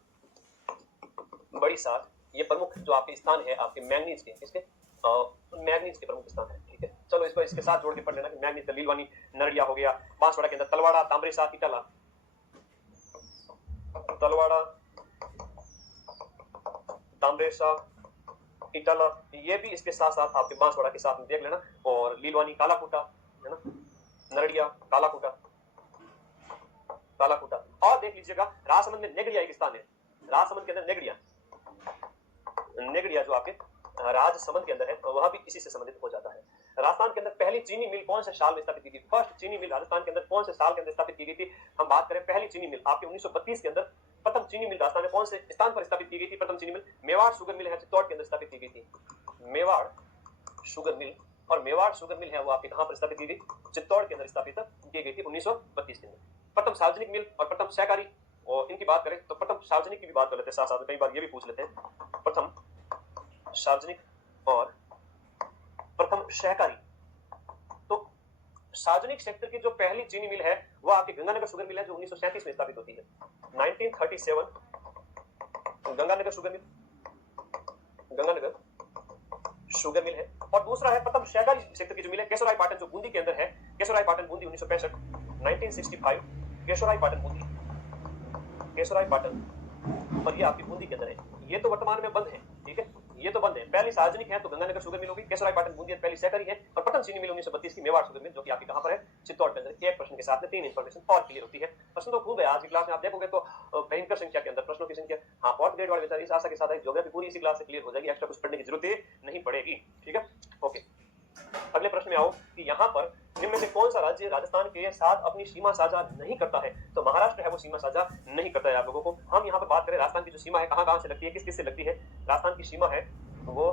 बड़ी सार, ये प्रमुख जो आपके स्थान है आपके मैंगनीज के, इसके मैंगनीज के प्रमुख स्थान है, ठीक है। चलो इसको इसके साथ जोड़ के पढ़ लेना कि मैंगनीज का लीलवानी, नरड़िया हो गया, बांसवाड़ा के अंदर तलवाड़ा, तांबरेसा, इटाला, तलवाड़ा, तांबरेसा, इटाला, ये भी इसके साथ साथ आपके बांसवाड़ा के साथ में देख लेना। और लीलवानी, कालाकुटा, है ना, नरड़िया, कालाकुटा, कालाकुटा। और देख लीजिएगा राजसमंद में नेगड़िया एक स्थान है, राजसमंद के अंदर नेगड़िया, नेगड़िया जो आपके राजसमंद के अंदर है, वह भी इसी से संबंधित हो जाता है। राजस्थान के अंदर पहली चीनी मिल कौन से साल में स्थापित की गई? फर्स्ट चीनी मिल राजस्थान के अंदर कौन से साल के अंदर स्थापित की गई थी? हम बात करें पहली चीनी मिल आपके 1932 के अंदर प्रथम चीनी मिल राजस्थान में कौन से स्थान पर स्थापित की गई थी? प्रथम चीनी मिल मेवाड़ शुगर मिल है, चित्तौड़ के अंदर स्थापित की गई थी, मेवाड़ शुगर मिल। और मेवाड़ शुगर मिल है वो आपके कहां पर स्थापित की गई? चित्तौड़ के अंदर स्थापित की गई थी 1932 के अंदर। प्रथम सार्वजनिक मिल और प्रथम सहकारी, और इनकी बात करें तो प्रथम सार्वजनिक की भी बात कर लेते हैं साथ साथ में, कई बार ये भी पूछ लेते हैं, प्रथम सार्वजनिक और प्रथम सहकारी। तो सार्वजनिक सेक्टर की जो पहली चीनी मिल है वो आपकी गंगानगर शुगर मिल है, जो 1937 में स्थापित होती है, 1937 Ganganagar sugar mill, Ganganagar sugar mill है। और दूसरा है प्रथम सहकारी सेक्टर की जो मिल है केशोराय पाटन, जो बूंदी के अंदर है, केशोराय पाटन बूंदी 1965, 1965 केशोराय पाटन बूंदी, केशोराय पाटन, और ये आपकी बूंदी के अंदर है। ये तो वर्तमान में बंद है, ठीक है, ये तो बंद है। पहली सार्वजनिक है तो गंगानगर शुगर मिल होगी, केशोराय पाटन बूंदी पहली सहकारी है, और प्रथम चीनी मिल 1932 की मेवाड़ शुगर मिल, जो कि आपकी कहां पर है? चित्तौड़ के अंदर। एक प्रश्न के साथ में 3 इंफॉर्मेशन और क्लियर होती है। प्रश्न तो खूब है, आज की क्लास में आप देखोगे तो भयंकर संख्या के अंदर प्रश्नों की संख्या। हाँ, फोर्थ ग्रेड वाले बेचारे इस आशा के साथ ज्योग्राफी पूरी इसी क्लास से क्लियर हो जाएगी, एक्स्ट्रा कुछ पढ़ने की जरूरत नहीं पड़ेगी, ठीक है। ओके, अगले प्रश्न में आओ कि यहाँ पर निम्न में से कौन सा राज्य राजस्थान के साथ अपनी सीमा साझा नहीं करता है? तो महाराष्ट्र है वो सीमा साझा नहीं करता है आप लोगों को। हम यहाँ पर बात करें राजस्थान की जो सीमा है कहाँ कहाँ से लगती है, किस किस से लगती है? राजस्थान की सीमा है वो,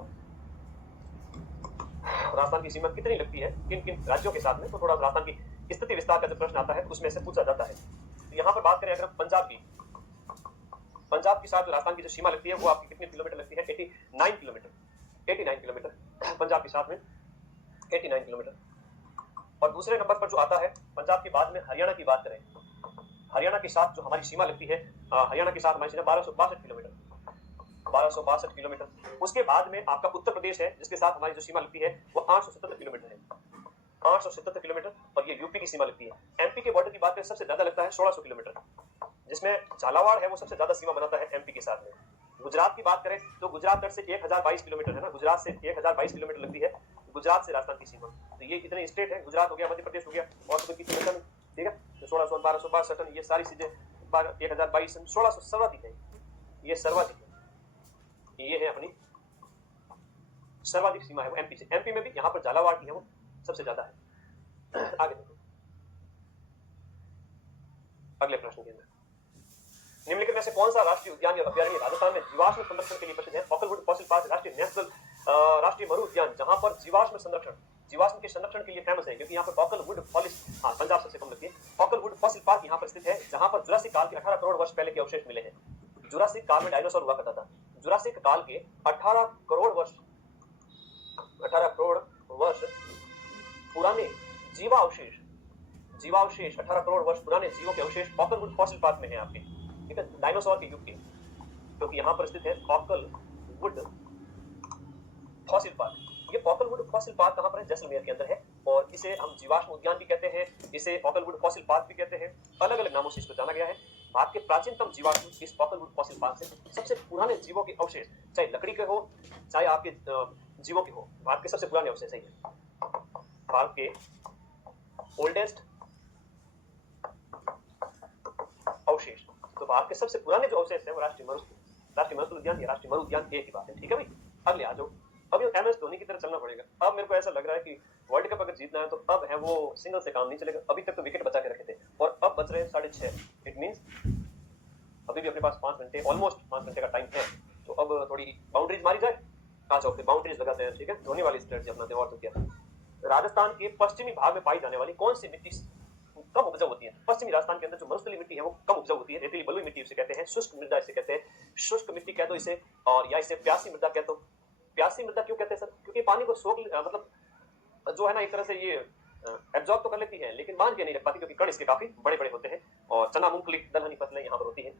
राजस्थान की सीमा कितनी लगती है किन किन राज्यों के साथ में, तो थोड़ा राजस्थान की स्थिति विस्तार का जो प्रश्न आता है उसमें से पूछा जाता है। तो यहाँ पर बात करें अगर पंजाब की, पंजाब के साथ राजस्थान की जो सीमा लगती है वो आपकी कितने किलोमीटर लगती है? 89 किलोमीटर, 89 किलोमीटर पंजाब के साथ में 89 किलोमीटर। और दूसरे नंबर पर जो आता है पंजाब के बाद में हरियाणा की बात करें, हरियाणा के साथ जो हमारी सीमा लगती है, हरियाणा के साथ हमारी सीमा 1262 किलोमीटर, 1262 किलोमीटर। उसके बाद में आपका उत्तर प्रदेश है जिसके साथ हमारी जो सीमा लगती है वो 877 किलोमीटर है, 877 किलोमीटर, और ये यूपी की सीमा लगती है। एमपी के बॉर्डर की बात करें सबसे ज्यादा लगता है 1600 किलोमीटर, जिसमें झालावाड़ है वो सबसे ज्यादा सीमा बनाता है एमपी के साथ में। गुजरात की बात करें तो गुजरात तट से 1022 किलोमीटर है ना, गुजरात से 1022 किलोमीटर लगती है गुजरात से राजस्थान की सीमा। तो ये इतने स्टेट है, गुजरात हो गया, मध्य प्रदेश हो गया, और तो किसी नहीं, ठीक है। 1600 1262 ये सारी चीजें 1022 1600 सर्वाधिक है, ये सर्वाधिक है, ये है अपनी सर्वाधिक सीमा है वो एमपी से। एमपी में भी यहाँ पर झालावाड़ की है वो सबसे ज्यादा है। आगे देखो अगले प्रश्न के अंदर, निम्नलिखित में से कौन सा राष्ट्रीय उद्यान या अभयारण्य राजस्थान में जीवाश्म संरक्षण के लिए प्रसिद्ध है? ऑकलवुड फॉसिल पार्क राष्ट्रीय नेशनल राष्ट्रीय मरु उद्यान जहां पर जीवाश्म के संरक्षण के लिए फेमस है, क्योंकि यहाँ पर ऑकलवुड फॉसिल, हाँ पंजाब सबसे कम लगती है। ऑकलवुड फॉसिल पार्क यहाँ पर स्थित है जहां पर जुरासिक काल के 18 करोड़ वर्ष पहले के अवशेष मिले हैं। जुरासिक काल में डायनासोर हुआ करता था। जुरासिक काल के 18 करोड़ वर्ष पुराने जीवावशेष 18 करोड़ वर्ष पुराने जीवों के अवशेष ऑकलवुड फॉसिल पार्क में है आपके, ठीक है, डायनासोर के युग के, क्योंकि यहाँ पर स्थित है ऑकलवुड फॉसिल पार्क। ये ऑकलवुड फॉसिल पार्क कहाँ पर है? जैसलमेर के अंदर है, और इसे हम जीवाश्म उद्यान भी कहते हैं, इसे ऑकलवुड फॉसिल पार्क भी कहते हैं, अलग अलग नामों से इसको जाना गया है। भारत के प्राचीनतम जीवाश्म इस ऑकलवुड फॉसिल पार्क से, सबसे पुराने जीवों के अवशेष, चाहे लकड़ी के हो चाहे आपके जीवों के हो, भारत के सबसे पुराने अवशेष है। भारत के ओल्डेस्ट अवशेष, तो भारत के सबसे पुराने जो अवशेष है वो राष्ट्रीय मरुस्थल उद्यान या राष्ट्रीय मरु उद्यान एक ही बात है, ठीक है भाई। अगले आ जाओ, अब एम एस धोनी की तरह चलना पड़ेगा। अब मेरे को ऐसा लग रहा है कि वर्ल्ड कप अगर जीतना है तो अब है वो सिंगल से काम नहीं चलेगा। अभी तक तो विकेट बचा के रखे थे और अब बच रहे 6.5, इट मींस अभी भी अपने पास 5 घंटे, ऑलमोस्ट 5 घंटे का टाइम है, तो अब थोड़ी बाउंड्रीज मारी जाए। आ जाओ फिर बाउंड्रीज लगाते हैं, ठीक है, धोनी वाली स्ट्रेटजी अपनाते हैं। और तो क्या, राजस्थान के पश्चिमी भाग में पाई जाने वाली कौन सी मिट्टी कम उपजाऊ होती है? पश्चिमी राजस्थान के अंदर जो मरुस्थलीय मिट्टी है वो कम उपजाऊ होती है। रेतीली बलुई मिट्टी उसे कहते हैं, शुष्क मृदा इसे कहते हैं, शुष्क मिट्टी कह दो इसे, और या इसे प्यासी मृदा कह दो। प्यासी मृदा क्यों कहते हैं सर? क्योंकि पानी को सोख मतलब जो है ना एक तरह से ये एब्जॉर्ब तो कर लेती है लेकिन बांध के नहीं रख पाती, क्योंकि कण इसके काफी बड़े बड़े होते हैं। और चना मूंगफली दलहनी फसलें यहाँ पर होती है।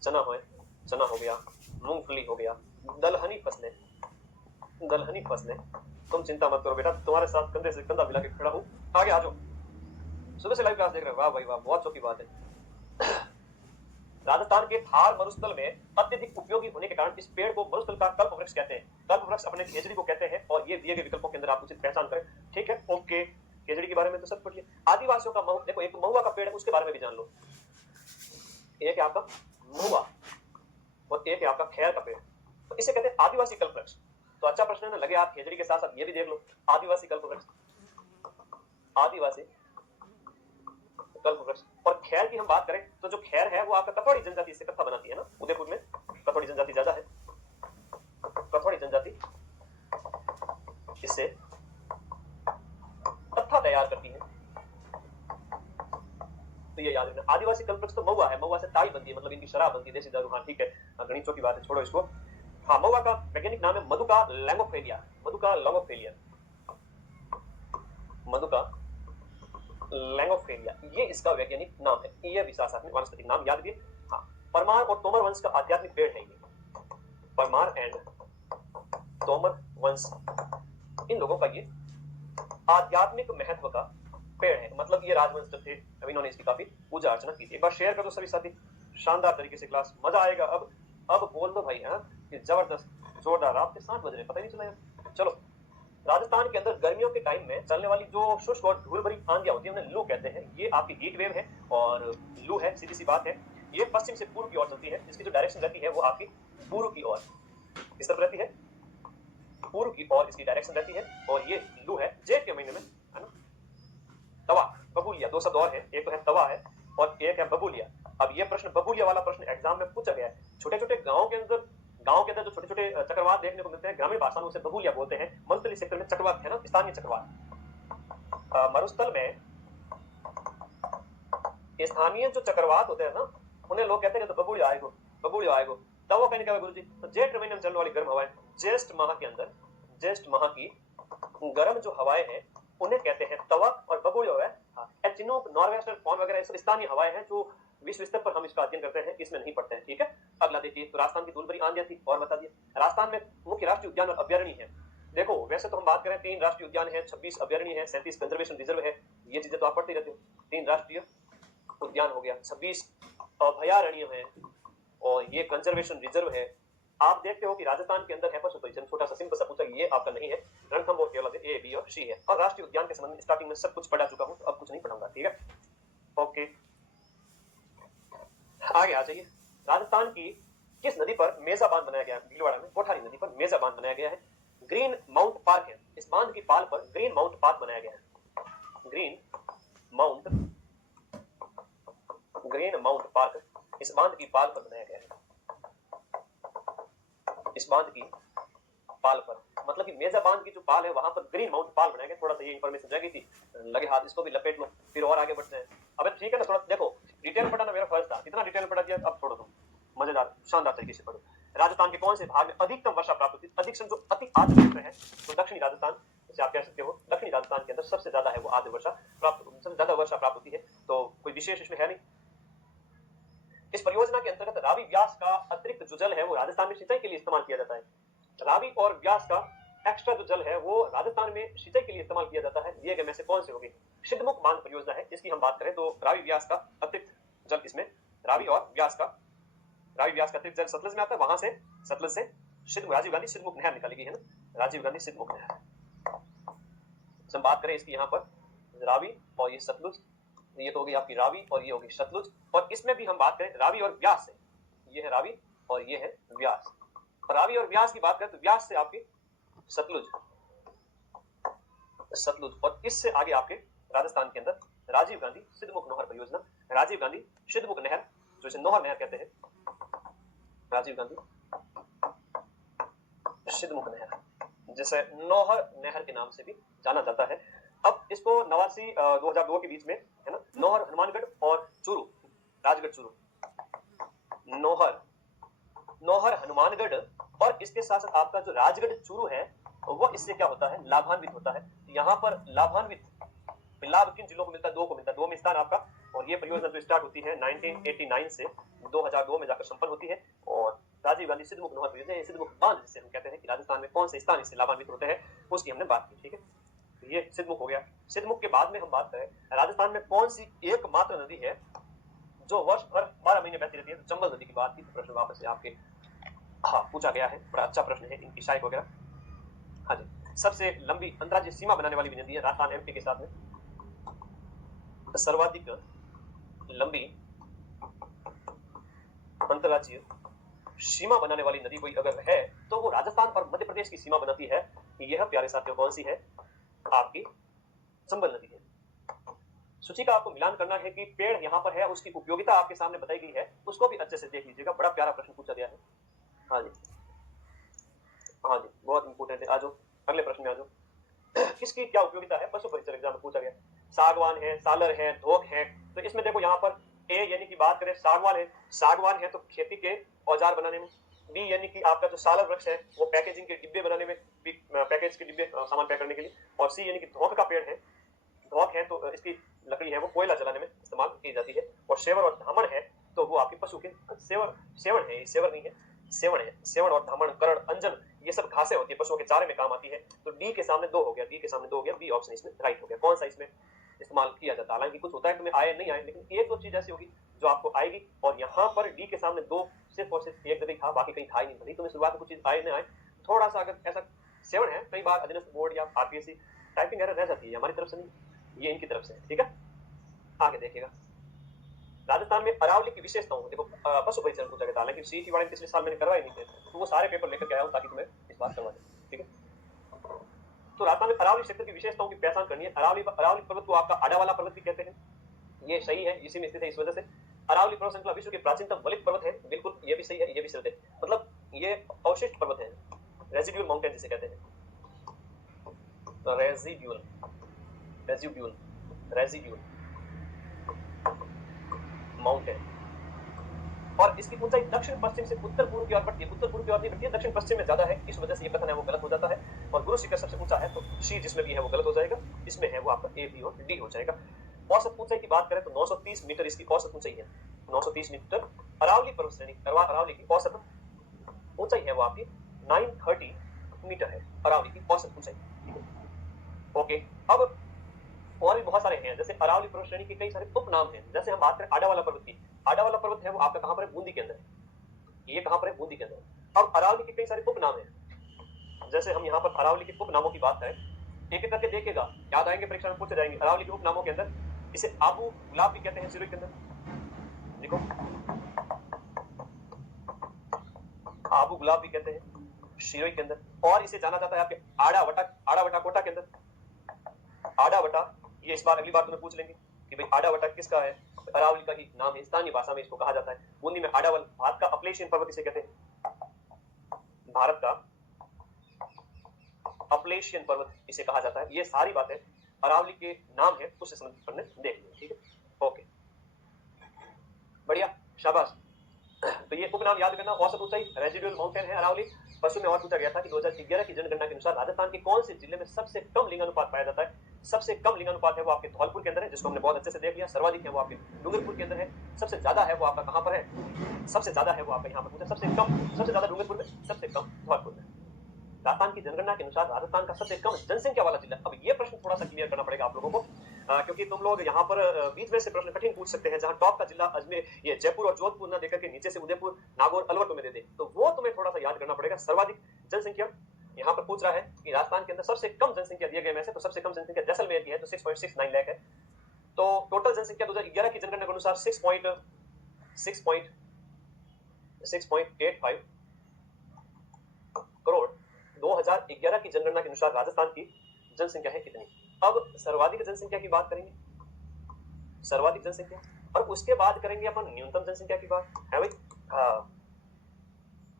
चना हो गया, मूंगफली हो गया, दलहनी फसलें। तुम चिंता मत करो बेटा, तुम्हारे साथ कंधे से कंधा मिला के खड़ा हूँ। आगे आ जाओ, सुबह से लाइव क्लास देख रहे हो, वाह भाई वाह, बहुत शौक की बात है। राजस्थान के थार मरुस्थल में अत्यधिक उपयोगी होने के कारण इस पेड़ को मरुस्थल का कल्प वृक्ष कहते हैं। कल्प वृक्ष अपने खेजड़ी को कहते हैं, और ये दिए गए विकल्पों के अंदर आप उचित पहचान करें, ठीक है। ओके, खेजड़ी के बारे में तो सब पढ़िए। आदिवासियों का महुआ, देखो एक महुआ का पेड़ है उसके बारे में भी जान लो। एक है आपका महुआ और एक है आपका खैर का पेड़, तो इसे कहते हैं आदिवासी कल्प वृक्ष। तो अच्छा प्रश्न है ना, लगे आप खेजड़ी के साथ साथ ये भी देख लो, आदिवासी कल्प वृक्ष, आदिवासी कल्प वृक्ष। और खैर की हम बात करें तो जो खैर है वो आपका कथौड़ी जनजाति से कत्था बनाती है ना, उदयपुर में कथौड़ी जनजाति ज्यादा है। कथौड़ी जनजाति इससे कत्था तैयार करती है, तो ये याद रखना। आदिवासी कल्प वृक्ष तो महुआ है, महुआ से ताड़ी बनती है, मतलब इनकी शराब बनती है, देसी दारू। हाँ ठीक है, गणितों की बात है, छोड़ो इसको। हाँ, महुआ का वैज्ञानिक नाम है मधुका लैंगोफेलिया। लैंगोफेलिया ये इसका वैज्ञानिक नाम है। ये भी साथ में वानस्पतिक नाम याद रखिए। हाँ, परमार और तोमर वंश का आध्यात्मिक पेड़ है ये, परमार एंड तोमर वंश, इन लोगों का ये आध्यात्मिक महत्व का पेड़ है। मतलब ये राजवंश थे, अब इन्होंने इसकी काफी पूजा अर्चना की थी। एक बार शेयर कर दो सभी साथी, शानदार तरीके से क्लास, मजा आएगा। अब बोल दो भाई, हाँ जबरदस्त जोरदार। रात के 7 बज रहे, पता ही नहीं चला। चलो, राजस्थान के अंदर गर्मियों के टाइम में चलने वाली जो शुष्क और धूल भरी आंधियां होती है उन्हें लू कहते हैं। ये आपकी हीट वेव है और लू है, सीधी सी बात है। ये पश्चिम से पूर्व की ओर चलती है, इसकी जो डायरेक्शन रहती है वो आपकी पूर्व की ओर, इस तरफ रहती है, पूर्व की ओर इसकी डायरेक्शन रहती है। और ये लू है जेठ के महीने में, है ना। तवा, बबूलिया, दो शब्द और है, एक तो है तवा है और एक है बबूलिया। अब ये प्रश्न, बबूलिया वाला प्रश्न एग्जाम में पूछा गया है। छोटे छोटे गाँव के अंदर जो छोटे छोटे चक्रवात देखने को मिलते हैं, ग्रामीण भाषा में उसे बबूलिया बोलते हैं। मरुस्थलीय क्षेत्र में चक्रवात है ना, स्थानीय चक्रवात। मरुस्थल में स्थानीय जो चक्रवात होते हैं ना, उन्हें लोग कहते हैं तो बबूलिया आएगो। तब वो कहने का गुरु जी, तो जेठ महीने में चलने वाली गर्म हवाएं, ज्येष्ठ माह के अंदर, ज्येष्ठ माह की गर्म जो हवाएं हैं उन्हें कहते हैं तवा, और बबूलिया है चिनूक, नॉर्वेस्टर, फॉन वगैरह स्थानीय हवाएं हैं जो विश्व स्तर पर हम इसका अध्ययन करते हैं, इसमें नहीं पढ़ते हैं, ठीक है। अगला देखिए, तो राजस्थान की धूल भरी आंधियां थी और बता दिया। राजस्थान में मुख्य राष्ट्रीय उद्यान और अभ्यारण्य है। देखो वैसे तो हम बात करें 3 राष्ट्रीय उद्यान है, 26 अभ्यारण्य है, 37 कंजर्वेशन रिजर्व है। ये चीजें तो आप पढ़ते रहते हो। 3 राष्ट्रीय उद्यान हो गया, 26 अभयारण्य है और ये कंजर्वेशन रिजर्व है। आप देखते हो कि राजस्थान के अंदर है पशु परिचय, छोटा सा सिंपल सा पूछा, ये आपका नहीं है। रणथंभौर केवल A, B और C है। और राष्ट्रीय उद्यान के संबंध में स्टार्टिंग में सब कुछ पढ़ा चुका हूँ, तो अब कुछ नहीं पढ़ाऊंगा, ठीक है। ओके, आगे आ जाइए। राजस्थान की किस नदी पर मेजा बांध बनाया गया है? भीलवाड़ा में कोठारी नदी पर मेजा बांध बनाया गया है। ग्रीन माउंट पार्क है, इस बांध की पाल पर ग्रीन माउंट पार्क बनाया गया है। ग्रीन माउंट पार्क इस बांध की पाल पर बनाया गया है। इस बांध की पाल पर, मतलब कि मेजा बांध की जो पाल है वहां पर ग्रीन माउंट पाल बनाया गया। थोड़ा सा ये इंफॉर्मेशन रह गई थी, लगे हाथ इसको भी लपेट लो, फिर और आगे बढ़ते हैं। अबे ठीक है ना, थोड़ा देखो डिटेल में पढ़ना मेरा फर्ज था, कितना डिटेल में पढ़ा दिया, अब छोड़ो तुम, मजेदार शानदार तरीके से पढ़ो। राजस्थान के कौन से भाग में अधिकतम वर्षा प्राप्त होती है? अधिकतम जो अति आर्द्र क्षेत्र है तो दक्षिणी राजस्थान, जैसे आप कह सकते हो दक्षिणी राजस्थान के अंदर सबसे ज्यादा है वो आर्द्र वर्षा प्राप्त, सबसे ज्यादा वर्षा प्राप्त होती है। तो कोई विशेष इसमें है नहीं। इस परियोजना के अंतर्गत रावी व्यास का अतिरिक्त जो जल है वो राजस्थान में सिंचाई के लिए इस्तेमाल किया जाता है। रावी और व्यास का एक्स्ट्रा जो जल है वो राजस्थान में सिंचाई के लिए इस्तेमाल किया जाता है। दिए गए में से कौन से होगी? सिद्धमुख बांध परियोजना है, इसकी हम बात करें तो रावी व्यास का अतिरिक्त जल, इसमें रावी व्यास का अतिरिक्त जल सतलज में आता है, वहां से सतलज से राजीव गांधी सिद्धमुख नहर निकाली गई है ना, राजीव गांधी सिद्धमुख नहर। हम बात करें इसकी यहाँ पर रावी और ये सतलुज, ये तो होगी आपकी रावी और ये होगी सतलुज। और इसमें भी हम बात करें रावी और व्यास से, ये है रावी और ये है व्यास। और रावी और व्यास की बात करें तो व्यास से आपकी सतलुज, और इससे आगे आपके राजस्थान के अंदर राजीव गांधी सिद्धमुख नहर परियोजना, राजीव गांधी सिद्धमुख नहर, जो इसे नौहर नहर कहते हैं, राजीव गांधी सिद्धमुख नहर, जिसे नौहर नहर के नाम से भी जाना जाता है। अब इसको 2002 के बीच में है ना, नौहर हनुमानगढ़ और चूरू, राजगढ़ चूरू, नौहर हनुमानगढ़, और इसके साथ साथ आपका जो राजगढ़ चूरू है वो इससे क्या होता है, लाभान्वित होता है। यहाँ पर लाभ किन जिलों को मिलता है? दो को मिलता है, दो में स्थान आपका। और ये परियोजना जो स्टार्ट होती है 1989 से 2002 में जाकर संपन्न होती है। और राजीव गांधी सिद्धमुख नहर परियोजना, सिद्धमुख बांध जिसे हम कहते हैं कि राजस्थान में कौन से स्थान इससे लाभान्वित होते हैं, उसकी हमने बात की। ठीक है, ये सिद्धमुख हो गया। सिद्धमुख के बाद में हम बात करें राजस्थान में कौन सी एकमात्र नदी है जो वर्ष भर 12 महीने बहती रहती है? तो चंबल नदी की बात की। तो प्रश्न वापस से आपके पूछा गया है, बड़ा अच्छा प्रश्न है, इनकी शायक वगैरह। हाँ जी, सबसे लंबी अंतर्राज्यीय सीमा बनाने वाली भी नदी है राजस्थान एमपी के साथ में। सर्वाधिक लंबी अंतर्राज्यीय सीमा बनाने वाली नदी कोई अगर है तो वो राजस्थान और मध्य प्रदेश की सीमा बनाती है। यह प्यारे साथियों कौन सी है? आपकी चंबल नदी है। सूची का आपको मिलान करना है कि पेड़ यहाँ पर है, उसकी उपयोगिता आपके सामने बताई गई है, उसको भी अच्छे से देख लीजिएगा। बड़ा प्यारा प्रश्न पूछा गया है। हाँ जी, हाँ जी, बहुत इंपोर्टेंट है। आ जाओ अगले प्रश्न में आ जाओ। किसकी क्या उपयोगिता है? पशु परिचर एग्जाम में पूछा गया। सागवान है, सालर है, धोक है। तो इसमें देखो यहाँ पर ए यानी कि बात करें सागवान है तो खेती के औजार बनाने में। बी यानी कि आपका जो सालर वृक्ष है वो पैकेजिंग के डिब्बे बनाने में, पैकेज के डिब्बे सामान पैक करने के लिए। और सी यानी कि धोक का पेड़ है, धोक है तो इसकी लकड़ी है वो कोयला जलाने में इस्तेमाल की जाती है। और सेवर और धामण है तो वो आपके पशु के सेवण है, सेवर नहीं है, सेवण है। सेवण और धामण, करण, अंजन, ये सब घासें होती है, पशुओं के चारे में काम आती है। तो डी के सामने 2 हो गया, डी के सामने 2 हो गया, बी ऑप्शन इसमें राइट हो गया। कौन सा इसमें इस्तेमाल किया जाता है? हालांकि कुछ होता है तुम्हें आए नहीं आए, लेकिन एक दो चीज ऐसी होगी जो आपको आएगी। और यहाँ पर डी के सामने 2 सिर्फ और सिर्फ एक जगह था, बाकी कहीं था ही नहीं। भले तुम्हें शुरुआत में कुछ चीज आए नहीं आए, थोड़ा सा अगर ऐसा सेवन है, कई बार अधीनस्थ बोर्ड या आरपीएससी टाइपिंग एरर रह जाती है, हमारी तरफ से नहीं, ये इनकी तरफ से है। ठीक है, आगे देखिएगा। राजस्थान में अरावली की विशेषताओं, देखो पशु परिचरण पूछा गया था, हालांकि सीईटी वाले पिछले साल मैंने करवाई नहीं थे, तो वो सारे पेपर लेकर के आया हूं ताकि तुम्हें इस बार करवा दें। ठीक है, तो राजस्थान में अरावली क्षेत्र की विशेषताओं की पहचान करनी है। अरावली पर्वत को आपका आडा वाला पर्वत भी कहते हैं, ये सही है, इसी में स्थित है, इस वजह से। अरावली पर्वत श्रृंखला विश्व के प्राचीनतम वलित पर्वत है, बिल्कुल ये भी सही है, ये भी सही है। मतलब ये अवशिष्ट पर्वत है, रेजिड्यूल माउंटेन जिसे कहते हैं, रेजिड्यूल माउंटेन। और इसकी ऊंचाई दक्षिण पश्चिम से उत्तर पूर्व की ओर बढ़ती है, उत्तर पूर्व की ओर नहीं बढ़ती है, दक्षिण पश्चिम में ज्यादा है, इस वजह से ये कथन है वो गलत हो जाता है। और गुरु शिखर सबसे ऊंचा है, तो सी जिसमें भी है वो गलत हो जाएगा, इसमें है वो आपका ए, बी और डी हो जाएगा। औसत ऊंचाई की बात करें तो 930 मीटर इसकी औसत ऊंचाई है, 930 मीटर। अरावली पर्वत श्रेणी, अरावली की औसत ऊंचाई है वो आपकी 930 मीटर है, अरावली की औसत ऊंचाई। ओके, अब और भी बहुत सारे हैं, जैसे अरावली पर्वत श्रेणी के कई सारे उपनाम हैं। जैसे हम बात करें आडा वाला पर्वत की, आडा वाला पर्वत है वो आपका कहां पर है? बूंदी के अंदर। ये कहां पर है? बूंदी के अंदर। अब अरावली के कई सारे उपनाम हैं, जैसे हम यहाँ पर अरावली के उपनामों की बात करें, एक एक करके देखिएगा, याद आएंगे, परीक्षा में पूछे जाएंगे। अरावली के उपनामों के अंदर इसे आबू गुलाब भी कहते हैं सिरोही के अंदर, देखो आबू गुलाब भी कहते हैं सिरोही के अंदर। और इसे जाना जाता है आपके आड़ा वटा कोटा के अंदर, आड़ा वटा, ये इस बार अगली बार तुम्हें पूछ लेंगे कि भाई आड़ा वटा किसका है, अरावली का ही नाम है, स्थानीय भाषा में इसको कहा जाता है। बूंदी में आड़ावल, भारत का अपलेशियन पर्वत इसे कहते हैं, भारत का अपलेशियन पर्वत इसे कहा जाता है। ये सारी बातें अरावली के नाम है, उससे संबंधित पढ़ने देख लिया, ठीक है, ओके, बढ़िया, शाबाश। तो ये उपनाम याद करना, औसत ऊंचाई रेजिडुअल माउंटेन है अरावली। पशु में और पूछा गया था कि 2011 की जनगणना के अनुसार राजस्थान के कौन से जिले में सबसे कम लिंगानुपात पाया जाता है। सबसे कम लिंगानुपात है वो आपके धौलपुर के अंदर है, जिसको हमने बहुत अच्छे से देख लिया। सर्वाधिक है वो आपके डूंगरपुर के अंदर है। सबसे ज्यादा है वो आपका कहां पर है, सबसे ज्यादा है वो आपका यहाँ पर पूछा, सबसे कम, सबसे ज्यादा डूंगरपुर में, सबसे कम धौलपुर में। राजस्थान की जनगणना के अनुसार राजस्थान का सबसे कम जनसंख्या वाला जिला। अब ये प्रश्न थोड़ा सा क्लियर करना पड़ेगा आप लोगों को, क्योंकि तुम लोग यहाँ पर बीच में से प्रश्न कठिन पूछ सकते हैं, जहां टॉप का जिला अजमेर, ये जयपुर और जोधपुर ना देकर के नीचे से उदयपुर, नागौर, अलवर तुम्हें दे दे, तो वो तुम्हें थोड़ा सा याद करना पड़ेगा। सर्वाधिक जनसंख्या यहाँ पर पूछ रहा है कि राजस्थान के अंदर सबसे कम जनसंख्या दिए गए में से, तो सबसे कम जनसंख्या जैसलमेर की है, तो 6.69 लाख है। तो टोटल जनसंख्या 2011 की जनगणना के अनुसार 6.85 करोड़। 2011 की जनगणना के अनुसार राजस्थान की जनसंख्या है कितनी। अब सर्वाधिक जनसंख्या की बात करेंगे, सर्वाधिक जनसंख्या, और उसके बाद करेंगे अपन न्यूनतम जनसंख्या की बात, है भाई। हाँ,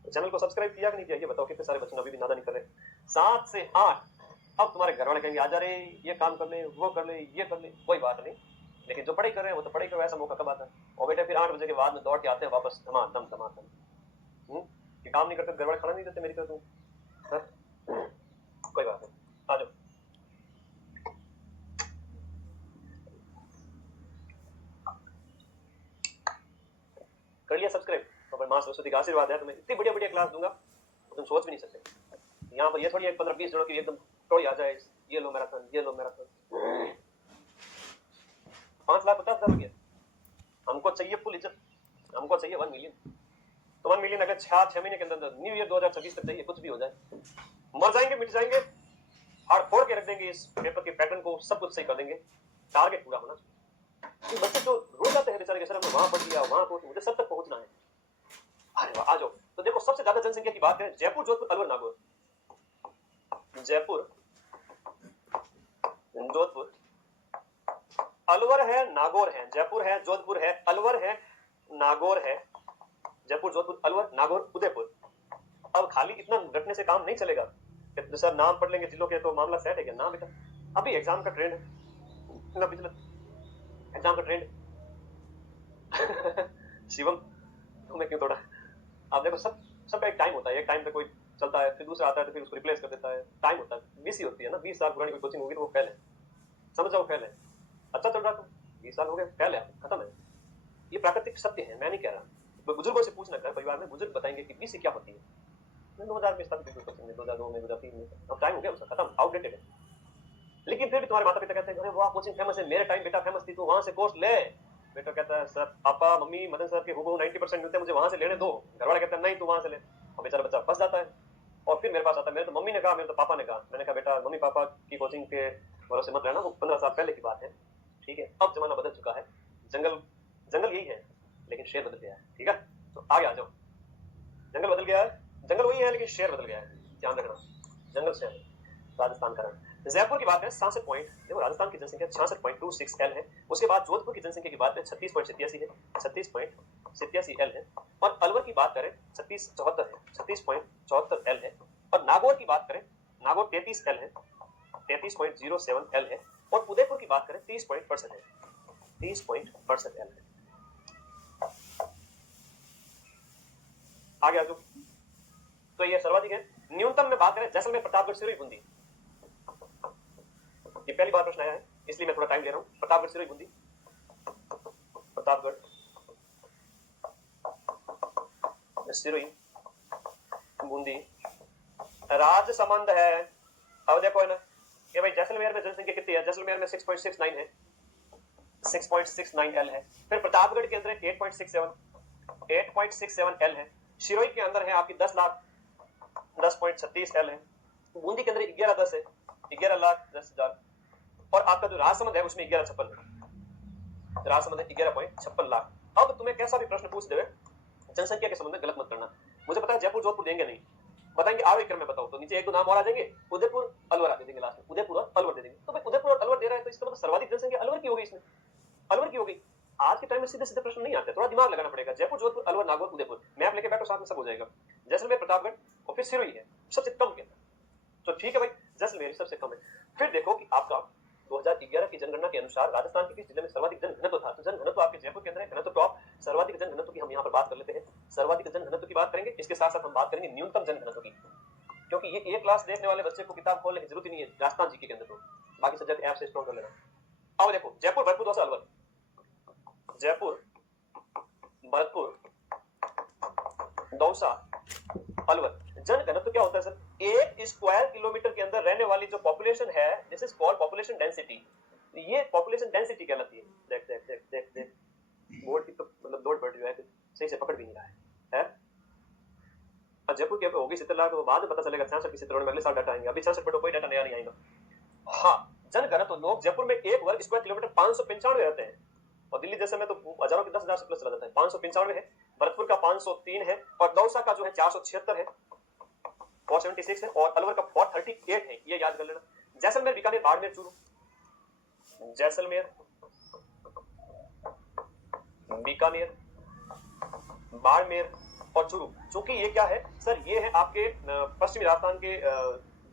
चैनल को सब्सक्राइब किया कि नहीं किया ये बताओ, कितने सारे बच्चे अभी भी नादा नहीं कर रहे। 7 से 8, अब तुम्हारे घर वाले कहेंगे आ जा रे, ये काम कर ले, वो कर ले, ये कर ले, कोई बात नहीं, लेकिन जो पढ़ाई कर रहे हैं वो तो पढ़ाई करो, ऐसा मौका कब आता है। और बेटे फिर 8 बजे के बाद में दौड़ के आते हैं वापस धमाधम धमाधम, ये काम नहीं करते, घर वाले खाना नहीं देते मेरी तरह तुम, कोई बात नहीं, आ जाओ। कर लिया सब्सक्राइब, तो मां सरस्वती का आशीर्वाद है, तुम्हें इतनी बढ़िया बढ़िया क्लास दूंगा तुम सोच भी नहीं सकते। यहाँ पर ये थोड़ी 15-20 जनों की एकदम टोली आ जाए, ये लो मैराथन, ये लो मैराथन। 5,50,000 हो गया, हमको चाहिए फुल इज्जत, हमको चाहिए 1 मिलियन। तो 1 मिलियन अगर 6 महीने के अंदर न्यू ईयर 2026 तक चाहिए, कुछ भी हो जाए, मर जाएंगे, मिट जाएंगे, हाड़ फोड़ के रख देंगे इस पेपर के पैटर्न को, सब कुछ सही कर देंगे, टारगेट पूरा होना। बच्चे जो रो जाते हैं बेचारे, सर हमने वहां पढ़ लिया, वहां को मुझे सब तक पहुंचना है। अरे वाह, आ जाओ। तो देखो सबसे ज्यादा जनसंख्या की बात करें, जयपुर, जोधपुर, अलवर, नागौर। जयपुर, जोधपुर, अलवर है, नागौर है, जयपुर है, जोधपुर है, अलवर है, नागौर है, जयपुर, जोधपुर, अलवर, नागौर, उदयपुर। अब खाली इतना रटने से काम नहीं चलेगा, सर नाम पढ़ लेंगे जिलों के तो मामला सेट है क्या, ना बेटा, अभी एग्जाम का ट्रेंड है, एग्जाम का ट्रेंड। शिवम तुम्हें क्यों तोड़ा। आप देखो सब एक टाइम होता है, एक टाइम पे कोई चलता है, फिर दूसरा आता है तो फिर उसको रिप्लेस कर देता है, टाइम होता है, बीसी होती है ना। 20 साल पुरानी कोई कोचिंग होगी तो वो फेल है, समझ जाओ फेल है। अच्छा चल रहा तो 20 साल हो गए, फेल है, खत्म है। ये प्राकृतिक सत्य है, मैं नहीं कह रहा। बुजुर्गों से पूछना, घर परिवार में बुजुर्ग बताएंगे कि बीसी क्या होती है। 2000 में स्थापित हुई कोचिंग, 2002 में, 2003 में, अब टाइम हो गया उसका, खत्म, आउटडेटेड है। लेकिन फिर भी तुम्हारे माता पिता कहते हैं अरे वाह कोचिंग फेमस है, मेरे टाइम बेटा फेमस थी, तो वहां से कोर्स ले। बेटा कहता है sir, papa mummy Madan sir के हुबहू 90% मिलते हैं, मुझे वहां से लेने दो। घर वाले कहते हैं नहीं तू वहां से ले, और बेचारा बच्चा फंस जाता है। और फिर मेरे पास आता है, मेरे तो मम्मी ने कहा, मेरे तो पापा ने कहा। मैंने कहा बेटा मम्मी पापा की कोचिंग के भरोसे मत रहना, वो 15 साल पहले की बात है, ठीक है। अब जमाना बदल चुका है, जंगल यही है लेकिन शेर बदल गया है, ठीक है। तो आगे आ जाओ, जंगल बदल गया है, जंगल वही है लेकिन शेर बदल गया है, ध्यान रखना, जंगल शेर। राजस्थान का रण। जयपुर की बात करें 67 पॉइंट, देखो राजस्थान की जनसंख्या 66.26 एल है। उसके बाद जोधपुर की जनसंख्या की बात करें 36.87 है, 36.87 एल है। और अलवर की बात करें 36.74 है, 36.74 एल है। और नागौर की बात करें, नागौर 33 एल है, 33.07 एल है। और उदयपुर की बात करें 30.62 है, 30.62 एल है। आगे आ जाओ, तो ये सर्वाधिक है। न्यूनतम में बात करें जैसलमेर, प्रतापगढ़, सिरोही, बूंदी। ये पहली बार प्रश्न आया है इसलिए मैं थोड़ा टाइम ले रहा हूं। प्रतापगढ़, सिरोही, बूंदी, प्रतापगढ़, सिरोही, बूंदी, राजसमंद है। अब देखो है ना, ये भाई जैसलमेर में जनसंख्या कितनी है, जैसलमेर में 6.69 है, 6.69 एल है। फिर प्रतापगढ़ के अंदर 8.67 एल है। सिरोही के अंदर है आपकी 10 लाख 10.36 एल है। बूंदी के अंदर 11 10 है, 11,10,000। और आपका जो राजसमंद है उसमें 11,56 है, राजसमंद 11.56 लाख। अब तुम्हें कैसा भी प्रश्न पूछ देवे जनसंख्या के संबंध में गलत मत करना। मुझे पता है जयपुर जोधपुर देंगे नहीं, बताएंगे आरोही क्रम में बताओ, तो नीचे एक दो नाम और आ जाएंगे, उदयपुर अलवर दे देंगे लास्ट में, उदयपुर और अलवर दे देंगे। तो भाई उदयपुर और अलवर दे रहा है तो इसका मतलब सर्वाधिक जनसंख्या अलवर की हो गई, इसमें अलवर की हो गई। आज के टाइम में सीधे सीधे प्रश्न नहीं आते, थोड़ा दिमाग लगाना पड़ेगा। जयपुर जोधपुर अलवर नागौर उदयपुर, मैप लेके बैठो साथ में सब हो जाएगा। जैसलमेर प्रतापगढ़ और फिर सिरोही है सबसे कम के अंदर, तो ठीक है भाई जैसलमेर सबसे कम है। फिर देखो कि आपका 2011 की जनगणना के अनुसार राजस्थान के किस जिले में सर्वाधिक जनघनत्व था, तो जनघनत्व आपके जयपुर के अंदर है, घनत्व टॉप। सर्वाधिक जनघनत्व की हम यहाँ पर बात कर लेते हैं, सर्वाधिक जनघनत्व की बात करेंगे, इसके साथ साथ हम बात करेंगे न्यूनतम जनघनत्व की, क्योंकि ये एक क्लास देखने वाले बच्चे को किताब खोलने की जरूरत ही नहीं है राजस्थान जीके के अंदर, तो बाकी सब्जेक्ट ऐप से स्ट्रॉन्ग कर लेना। अब देखो जयपुर भरतपुर दौसा अलवर, जयपुर भरतपुर दौसा अलवर, जनघनत्व क्या होता है सर, एक स्क्वायर किलोमीटर के अंदर रहने वाली जो पॉपुलेशन है, this is called population density. ये पॉपुलेशन डेंसिटी कहलाती है। देख देख देख देख देख बोर्ड की तो मतलब दौड़ पड़ रही है, सही से पकड़ भी नहीं रहा है। जयपुर के होगी 70 लाख, तो बाद में पता चलेगा 66 की 70 में अगले साल डाटा आएंगे, अभी 66 पर कोई डाटा नया नहीं आएगा। हाँ, जनघनत्व लोग जयपुर में 1 वर्ग स्क्वायर किलोमीटर 595 रहते हैं, और दिल्ली जैसे में तो हजारों के 10,000 से प्लस चला जाता है। 595 है, भरतपुर का 503 है, और दौसा का जो है 476 है, 476 है, और अलवर का 438 है, ये याद कर लेना। जैसलमेर बीकानेर बाड़मेर चूरू, जैसलमेर बीकानेर बाड़मेर और चूरू, चूंकि ये क्या है सर, ये है आपके पश्चिमी राजस्थान के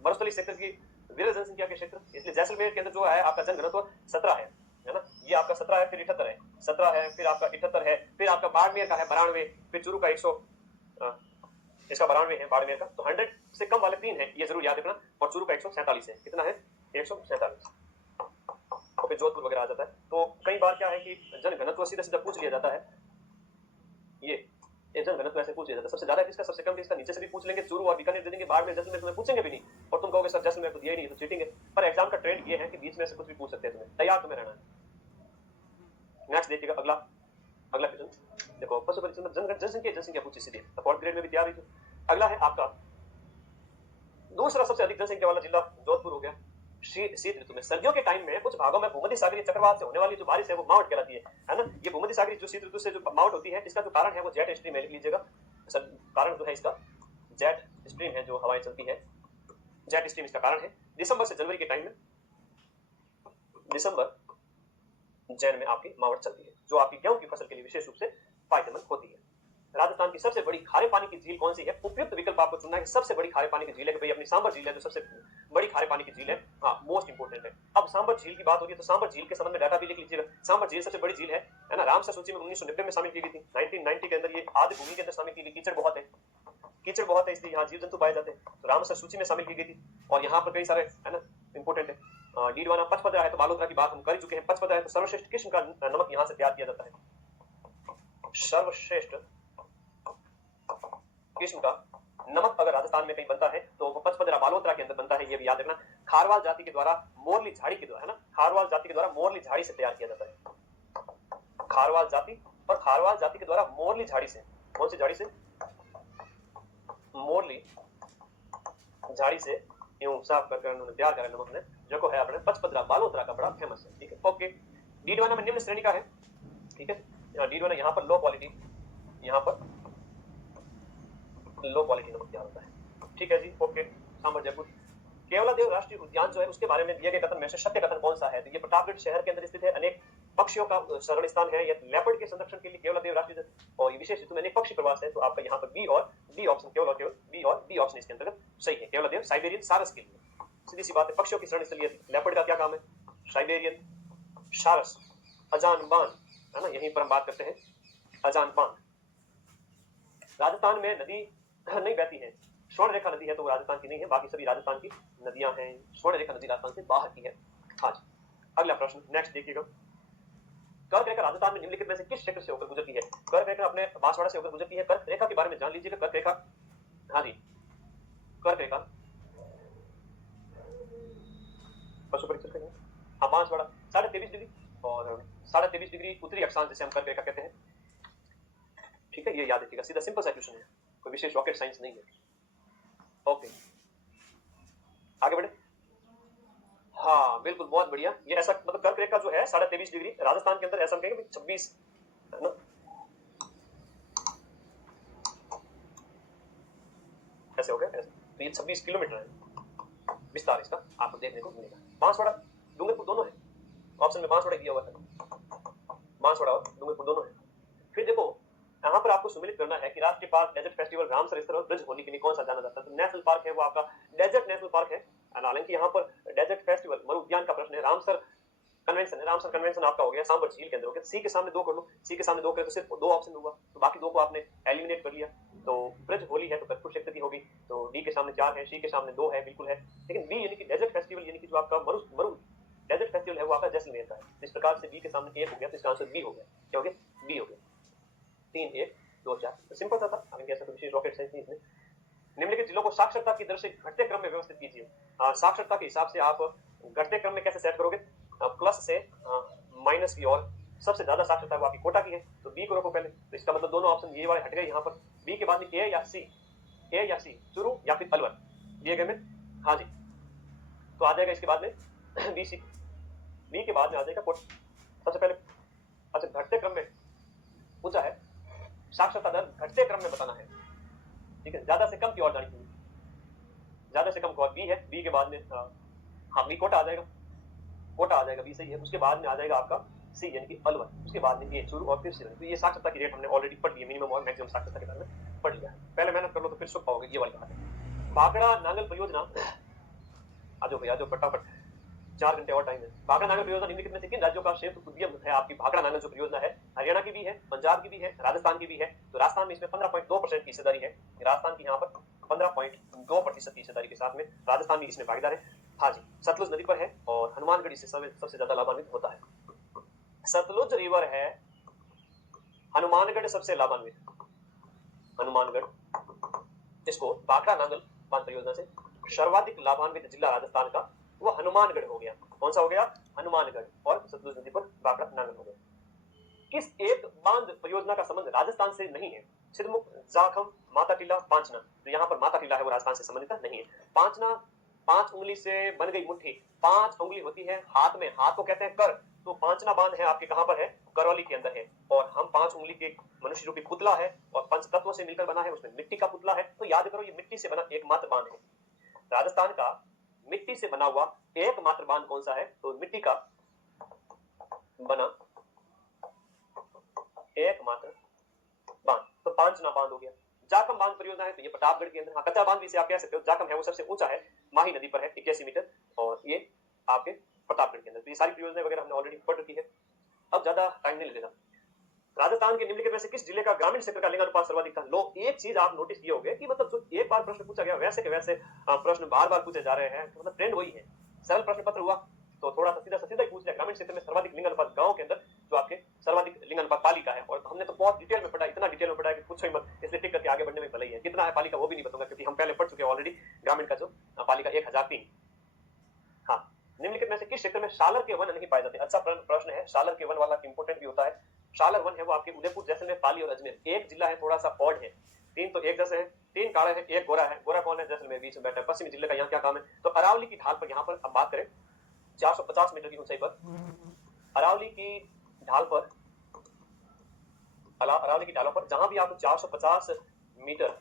मरुस्थलीय क्षेत्र की विरल जनसंख्या के क्षेत्र, इसलिए जैसलमेर के अंदर जो है आपका जनघनत्व 17 है ना, ये आपका 17 है, फिर 78 है, 17 है, फिर आपका 78 है, फिर आपका बाड़मेर का है 92, फिर चूरू का 100 इसका 92 है बाड़मेर का, तो 100 से कम वाले 3 है, ये जरूर याद रखना, और चूरू का 147 है, कितना है 147, और फिर जोधपुर वगैरह आ जाता है। तो कई बार क्या है कि जनघनत्व सीधा सीधा पूछ लिया जाता है, ये जनघनत्व ऐसे पूछ लिया जाता है, सबसे ज्यादा किसका सबसे कम किसका, नीचे से भी पूछ लेंगे, चूरू और बीकानेर दे देंगे, बाड़मेर जैसलमेर तुम्हें पूछेंगे भी नहीं, और तुम कहोगे सर जैसलमेर तो दिया ही नहीं, तो चीटिंग है। पर एग्जाम का ट्रेंड ये है कि बीच में से कुछ भी पूछ सकते हैं, तुम्हें तैयार तुम्हें रहना है। नेक्स्ट देखिएगा अगला क्वेश्चन, देखो जनसंख्या पूछी सीधी, फोर्थ ग्रेड में भी तैयार हुई। अगला है आपका दूसरा सबसे अधिक जनसंख्या वाला जिला जोधपुर हो गया। शीत ऋतु में, सर्दियों के टाइम में कुछ भागों में भूमध्य सागरीय चक्रवात से होने वाली जो बारिश है वो मावट कहलाती है ना। ये भूमध्य सागरीय जो शीत ऋतु से जो मावट होती है, इसका जो कारण है वो जेट स्ट्रीम है, लिख लीजिएगा। कारण जो है इसका जेट स्ट्रीम है, जो हवाएं चलती है, जेट स्ट्रीम इसका कारण है। दिसंबर से जनवरी के टाइम में, दिसंबर जैन में आपकी मावट चलती है, जो आपकी गेहूं की फसल के लिए विशेष रूप से फायदेमंद होती है। राजस्थान की सबसे बड़ी खारे पानी की झील कौन सी है, उपयुक्त विकल्प आपको चुनना है कि सबसे बड़ी खारे पानी की झील है, कि भाई अपनी सांबर झील है जो सबसे बड़ी खारे पानी की झील है, हाँ मोस्ट इंपोर्टेंट है। अब सांबर झील की बात हो रही है तो सांबर झील के संबंध में डाटा भी लिख लीजिएगा। सांबर झील सबसे बड़ी झील है ना, रामसर सूची में 1990 में शामिल की गई थी, 1990 के अंदर ये आदि भूमि के अंदर शामिल की गई। कीचड़ बहुत है, कीचड़ बहुत है, इसलिए यहाँ जीव जंतु पाए जाते हैं, तो रामसर सूची में शामिल की गई थी। और यहाँ पर कई सारे है ना इंपोर्टेंट है, डीडवाना पचपदरा है, तो बालोतरा की बात हम कर चुके हैं। पचपदरा है तो सर्वश्रेष्ठ किस्म का नमक यहाँ से तैयार किया जाता है, सर्वश्रेष्ठ किस्म का नमक अगर राजस्थान में कहीं बनता है तो वो पचपदरा बालोतरा के अंदर बनता है, ये भी याद रखना। खारवाल जाति के द्वारा मोरली झाड़ी के द्वारा, है ना, खारवाल जाति के द्वारा मोरली झाड़ी से तैयार किया जाता है। खारवाल जाति, और खारवाल जाति के द्वारा मोरली झाड़ी से, कौन सी झाड़ी से, मोरली झाड़ी से यूं साफ कर उन्होंने तैयार करा नमक ने, जो को है अपने पचपदरा बालोतरा का बड़ा फेमस है, ठीक है। ओके, डीडवाना में निम्न श्रेणी का है, ठीक है। डीडवाना यहाँ पर लो क्वालिटी, यहाँ पर लो क्वालिटी नमक तैयार होता है, ठीक है जी। ओके, सांबर जयपुर। केवलादेव राष्ट्रीय उद्यान जो है उसके बारे में दिए गए कथन में से सत्य कथन कौन सा है, तो ये प्रतापगढ़ शहर के अंदर स्थित है, अनेक पक्षियों का शरण स्थान है, यह लेपर्ड के संरक्षण के लिए केवलादेव राष्ट्रीय, और ये विशेष ऋतु में अनेक पक्षी प्रवास है, तो आपका यहाँ पर बी और डी ऑप्शन, केवल और केवल बी और डी ऑप्शन इसके अंतर्गत सही है। केवलादेव साइबेरियन सारस के लिए, सीधी सी बात है, पक्षियों की शरण स्थल है। लेपर्ड का क्या काम है, साइबेरियन सारस, अजान बांध, है ना, यहीं पर हम बात करते हैं अजान बांध। राजस्थान में नदी नहीं बहती है, स्वर्ण रेखा नदी है तो वो राजस्थान की नहीं है, बाकी सभी राजस्थान की नदियां हैं। स्वर्ण रेखा नदी राजस्थान से बाहर की है। हाँ जी, अगला प्रश्न नेक्स्ट देखिएगा। कर्क रेखा राजस्थान में निम्नलिखित में से किस क्षेत्र से होकर गुजरती है। कर्क रेखा अपने बांसवाड़ा से होकर गुजरती है। कर्क रेखा के बारे में जान लीजिएगा। कर्क रेखा, हाँ जी, कर्क रेखा पशु परीक्षण करेंगे, हाँ बांसवाड़ा 23.5 डिग्री और 23.5 डिग्री उत्तरी अक्षांश जिसे हम कर्क रेखा कहते हैं, ठीक है। ये याद रखिएगा, सीधा सिंपल सा क्वेश्चन है, कोई विशेष रॉकेट साइंस नहीं है। ओके, आगे बढ़े। हाँ बिल्कुल, बहुत बढ़िया। ये ऐसा मतलब कर्क रेखा जो है 23.5 डिग्री राजस्थान के अंदर, ऐसा हम कहेंगे 26 है ना, ऐसे हो गया ऐसे। तो ये 26 किलोमीटर है विस्तार इसका, आपको देखने को मिलेगा। बांसवाड़ा डूंगरपुर दोनों है, ऑप्शन में बांसवाड़ा दिया हुआ है, बांसवाड़ा और डूंगरपुर दोनों है। फिर देखो यहाँ पर आपको सुमिलित करना है कि राष्ट्रीय पार्क, डेजर्ट फेस्टिवल, रामसर स्थल और ब्रज होली के लिए कौन सा जाना जाता है। तो नेशनल पार्क है वो आपका डेजर्ट नेशनल पार्क है। हालांकि यहाँ पर डेजर्ट फेस्टिवल मरु उद्यान का प्रश्न है, रामसर कन्वेंशन है, रामसर कन्वेंशन आपका हो गया, सांबर झील के अंदर हो गया। सी के सामने दो कर लो, सी के सामने दो करे तो सिर्फ दो ऑप्शन हुआ, तो बाकी दो को आपने एलिमिनेट कर लिया। तो ब्रज होली है तो कटपुर शक्ति होगी, तो डी के सामने 4 है, सी के सामने 2 है, बिल्कुल है। लेकिन बी यानी कि डेजर्ट फेस्टिवल यानी कि जो आपका मरु मरु डेजर्ट फेस्टिवल है वो आपका जैसलमेर का है। इस प्रकार से बी के सामने 1 हो गया, तो इसका आंसर बी हो गया। क्या हो गया? बी हो गया। 3 1 2 4, तो सिंपल सा था, हमें कैसा तो विशेष रॉकेट साइंस नहीं इसमें। निम्नलिखित जिलों को साक्षरता की दर से घटते क्रम में व्यवस्थित कीजिए। साक्षरता के हिसाब से आप घटते क्रम में कैसे सेट करोगे? प्लस से माइनस की ओर सबसे ज्यादा साक्षरता वो आपकी कोटा की है, तो बी को रखो पहले। तो इसका मतलब दोनों ऑप्शन ये वाले हट गए यहाँ पर। बी के बाद में ए या सी, ए या सी चुरू या फिर अलवर दिए गए में, हाँ जी। तो आ जाएगा इसके बाद में बी सी, बी के बाद में आ जाएगा कोटा सबसे पहले। अच्छा, घटते क्रम में पूछा है, साक्षरता दर घटते क्रम में बताना है, ठीक है, ज्यादा से कम की ओर जानी चाहिए, ज्यादा से कम की ओर बी है। बी के बाद में हाँ बी कोटा आ जाएगा, कोटा आ जाएगा, बी सही है। उसके बाद में आ जाएगा आपका सी यानी कि अलवर, उसके बाद में ये चूरू और फिर सिरन। तो ये साक्षरता की रेट हमने ऑलरेडी पढ़ लिया, मिनिमम और मैक्सिमम साक्षरता के बारे में पढ़ लिया है। पहले मेहनत कर लो तो फिर सुख पाओगे, ये वाली बात है। भाखड़ा नांगल परियोजना, आ जाओ भैया, जो फटाफट 4 घंटे और टाइम है। भाखड़ा नांगल परियोजना निम्नलिखित में से किन राज्यों का क्षेत्र उद्यम है? आपकी भाखड़ा नांगल जो परियोजना है, हरियाणा की भी है, पंजाब की भी है, राजस्थान की भी है। तो राजस्थान में इसमें 15.2% की हिस्सेदारी है, राजस्थान की यहाँ पर 15.2% की हिस्सेदारी के साथ में राजस्थान भी इसमें भागीदार है। हाँ जी, सतलुज नदी पर है और हनुमानगढ़ इससे सबसे ज्यादा लाभान्वित होता है। सतलुज रिवर है, हनुमानगढ़ सबसे लाभान्वित, हनुमानगढ़। इसको भाखड़ा नांगल बांध परियोजना से सर्वाधिक लाभान्वित जिला राजस्थान का वो हनुमानगढ़ हो गया। कौन सा हो गया? हनुमानगढ़, और सतलुज नदी पर भाखड़ा नांगल हो गया। किस एक बांध परियोजना का संबंध राजस्थान से नहीं है? सिद्धमुख, जाखम, माता टीला, पांचना। तो यहाँ पर माता टीला है वो राजस्थान से संबंधित नहीं है। पांचना 5 उंगली से बन गई मुट्ठी, 5 उंगली होती है हाथ में, हाथ को कहते हैं कर। तो पांचना बांध है आपके कहां पर है? करौली के अंदर है। और हम 5 उंगली के मनुष्य रूपी पुतला है और पंच तत्वों से मिलकर बना है, उसमें मिट्टी का पुतला है। तो याद करो ये मिट्टी से बना एकमात्र बांध है राजस्थान का, मिट्टी से बना हुआ एकमात्र बांध कौन सा है? तो मिट्टी का बना एकमात्र बांध, तो पांचना बांध हो गया। जाखम बांध परियोजना है तो ये प्रतापगढ़ के अंदर, हाँ कच्चा बांध भी से आप कह सकते हो। जाखम है वो सबसे ऊंचा है, माही नदी पर है 81 मीटर, और ये आपके प्रतापगढ़ के अंदर। तो ये सारी परियोजनाएं वगैरह हमने ऑलरेडी पढ़ रखी है, अब ज्यादा टाइम नहीं लगेगा। राजस्थान के निम्नलिखित में से किस जिले का ग्रामीण क्षेत्र का लिंगानुपात सर्वाधिक था? लो, एक चीज आप नोटिस किए होंगे कि मतलब जो एक बार प्रश्न पूछा गया वैसे के वैसे प्रश्न बार बार पूछे जा रहे हैं, मतलब ट्रेंड वही है। सरल प्रश्न पत्र हुआ तो थोड़ा सा सीधा ही पूछ लिया, ग्रामीण क्षेत्र में सर्वाधिक लिंगानुपात गांव के अंदर जो आपके सर्वाधिक लिंगानुपात पालिका है। और हमने तो बहुत डिटेल में पढ़ा, इतना डिटेल में पढ़ा कि पूछो ही मत, इसलिए टिक करके आगे बढ़ने में भलाई है। कितना है पालिका वो भी नहीं बताऊंगा क्योंकि हम पहले पढ़ चुके हैं ऑलरेडी ग्रामीण का जो पालिका 1003। हाँ, निम्नलिखित में से किस क्षेत्र में शालर के वन नहीं पाए जाते? अच्छा प्रश्न है, शालर के वन वाला इंपोर्टेंट भी होता है। शालर वन है वो आपके उदयपुर, जैसलमेर, पाली और अजमेर। एक जिला है थोड़ा सा ऑड है, 3 तो एक जैसे है, 3 काले हैं, एक गोरा है। गोरा कौन है? जैसलमेर बीच में बैठा है। पश्चिमी जिले का यहाँ क्या काम है? तो अरावली की ढाल पर यहाँ पर अब बात करें 450 मीटर की ऊंचाई पर, अरावली की ढाल पर, अरावली की ढालों पर जहां भी आपको 450 मीटर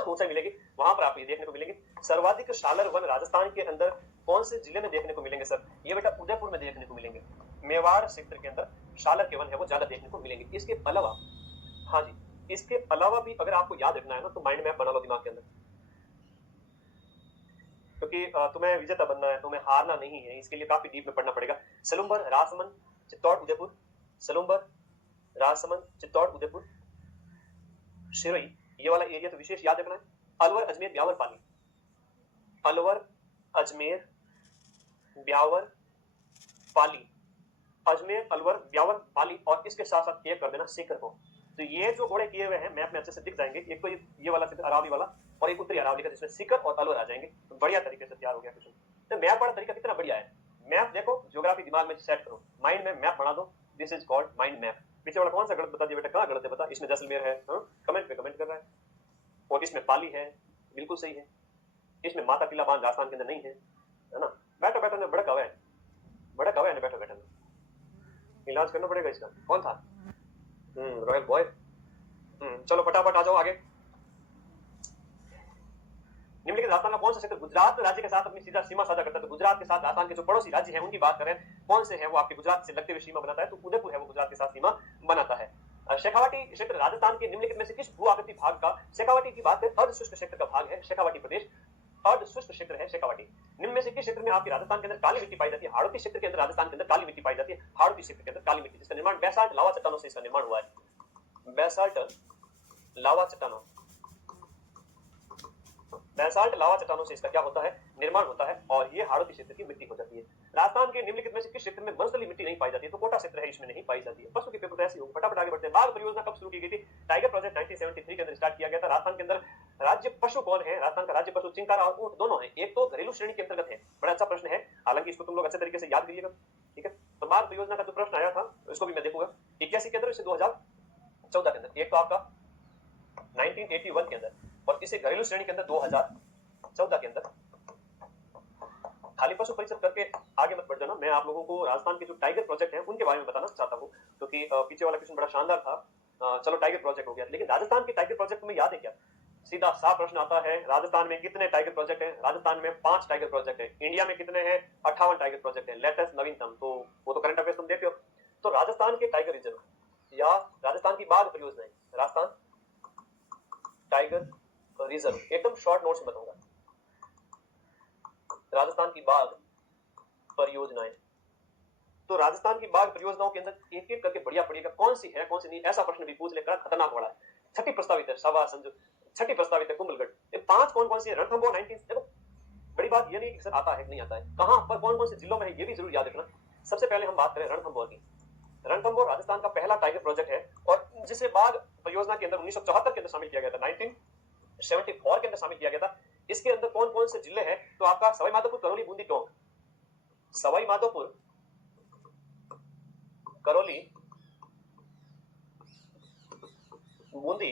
ऊंचाई मिलेगी वहां पर आपको ये देखने को मिलेंगे। सर्वाधिक शालर वन राजस्थान के अंदर कौन से जिले में देखने को मिलेंगे सर? ये बेटा उदयपुर में देखने को मिलेंगे। मेवाड़ क्षेत्र के अंदर शालर के वन है वो ज्यादा देखने को मिलेंगे। इसके अलावा, हाँ जी, इसके अलावा भी अगर आपको याद रखना है ना तो माइंड मैप बना लो दिमाग के अंदर, क्योंकि तुम्हें विजेता बनना है, तुम्हें हारना नहीं है। इसके लिए काफी डीप में पढ़ना पड़ेगा। सलूम्बर, राजसमंद, चित्तौड़, उदयपुर, सलूम्बर, राजसमंद, चित्तौड़, उदयपुर, सिरोही, ये वाला एरिया तो विशेष याद रखना है। अलवर, अजमेर, ब्यावर, पाली, अलवर, अजमेर, ब्यावर, पाली, अजमेर, अलवर, ब्यावर, पाली, और इसके साथ साथ एक कर देना सीकर को। तो ये जो घोड़े किए हुए हैं मैप में अच्छे से दिख जाएंगे। एक तो ये वाला अरावली वाला और एक उत्तरी अरावली का जिसमें सीकर और अलवर आ जाएंगे। तो बढ़िया तरीके से तैयार हो गया क्वेश्चन। तो मैप वाला तरीका कितना बढ़िया है। मैप देखो, ज्योग्राफी दिमाग में सेट करो, माइंड में मैप बना दो। This is called mind map. पीछे वाला कौन सा गलत बता दिया बेटा? कहाँ गलत है बता? इसमें जैसलमेर है, कमेंट पे कमेंट कर रहा है। और इसमें पाली है, बिल्कुल सही है। इसमें माता टीला बांध राजस्थान के अंदर नहीं है। है ना। बैठो बैठो ने भड़का हुआ है ने बैठो बैठो, इलाज करना पड़ेगा इसका। कौन था? Royal boy. चलो फटाफट आ जाओ आगे। निम्नलिखित राजस्थान का कौन सा क्षेत्र गुजरात राज्य के साथ अपनी सीधा सीमा साझा करता है? तो गुजरात के साथ राजस्थान के जो पड़ोसी राज्य हैं उनकी बात करें, कौन से हैं वो आपके गुजरात से लगते हुए सीमा बनाता है? तो उदयपुर है वो गुजरात के साथ सीमा बनाता है। शेखावाटी क्षेत्र राजस्थान के निम्नलिखित में से किस भू आकृति भाग का? शेखावाटी की बात है, अर्धशुष्क क्षेत्र का भाग है शेखावाटी प्रदेश, अर्धशुष्क क्षेत्र है शेखावाटी। निम्न में से किस क्षेत्र में आपकी राजस्थान के अंदर काली मिट्टी पाई जाती है? हाड़ौती क्षेत्र के अंदर राजस्थान के अंदर काली मिट्टी पाई जाती है, हाड़ौती क्षेत्र के अंदर काली मिट्टी, जिसका निर्माण बैसाल्ट लावा चट्टानों से इसका निर्माण हुआ है। बैसाल्ट लावा चट्टानों, बैसाल्ट लावा चट्टानों से इसका क्या होता है? निर्माण होता है, और ये हाड़ौती क्षेत्र की मिट्टी हो जाती है। राजस्थान के निम्नलिखित में से किस क्षेत्र में मरुस्थलीय मिट्टी नहीं पाई जाती है? तो कोटा क्षेत्र है, इसमें नहीं पाई जाती है। बसों के पेपर तो ऐसे ही होंगे। फटाफट आगे बढ़ते हैं। बाघ परियोजना कब शुरू की गई थी? टाइगर प्रोजेक्ट 1973 के अंदर स्टार्ट किया गया था। राजस्थान के अंदर राज्य पशु कौन है? राजस्थान का राज्य पशु चिंकारा और ऊंट दोनों है। एक तो घरेलू श्रेणी के अंतर्गत है। बड़ा अच्छा प्रश्न है, हालांकि इसको तुम लोग अच्छे तरीके से याद करिएगा, ठीक है। तो बाघ परियोजना का जो प्रश्न आया था उसको भी मैं देखूंगा 81 के अंदर, इसे 2014 के अंदर, एक तो आपका 1981 के अंदर, और इसे घरेलू श्रेणी के अंदर 2014 के अंदर। खाली पशु परिषद करके आगे मत बढ़ जाना। मैं आप लोगों को राजस्थान के जो टाइगर प्रोजेक्ट हैं उनके बारे में बताना चाहता हूं, क्योंकि पीछे वाला क्वेश्चन बड़ा शानदार था। चलो टाइगर प्रोजेक्ट हो गया, लेकिन राजस्थान के टाइगर प्रोजेक्ट में याद है क्या? सीधा सा प्रश्न आता है, राजस्थान में कितने टाइगर प्रोजेक्ट हैं? राजस्थान में 5 टाइगर प्रोजेक्ट है। इंडिया में कितने हैं? 58 टाइगर प्रोजेक्ट है, लेटेस्ट नवीनतम। तो वो तो करंट अफेयर्स तुम देख रहे हो। तो राजस्थान के टाइगर रिजर्व या राजस्थान की बाघ परियोजना, राजस्थान टाइगर रिजर्व, एकदम शॉर्ट नोट्स में बताऊंगा। राजस्थान की बाघ परियोजनाएं, तो राजस्थान की बाघ परियोजनाओं के अंदर एक एक करके बढ़िया पड़ेगा, कौन सी है कौन सी नहीं, ऐसा प्रश्न भी पूछ ले, खतरनाक वाला है। छठी प्रस्तावित है सभा संजू, छठी प्रस्तावित है कुंभलगढ़। ये 5 कौन कौन सी है? रणथंभौर 19, देखो बड़ी बात ये नहीं कि सर आता है कि नहीं आता है, कहां पर कौन कौन से जिलों में है ये भी जरूर याद रखना। सबसे पहले हम बात करें रणथंभौर की। रणथंभौर राजस्थान का पहला टाइगर प्रोजेक्ट है, और जिसे बाघ परियोजना के अंदर 1974 के अंदर शामिल किया गया था, 1974 के अंदर शामिल किया गया था। इसके अंदर कौन कौन से जिले हैं? तो आपका सवाई माधोपुर, करौली, बूंदी, टोंक। सवाई माधोपुर, करौली, बूंदी,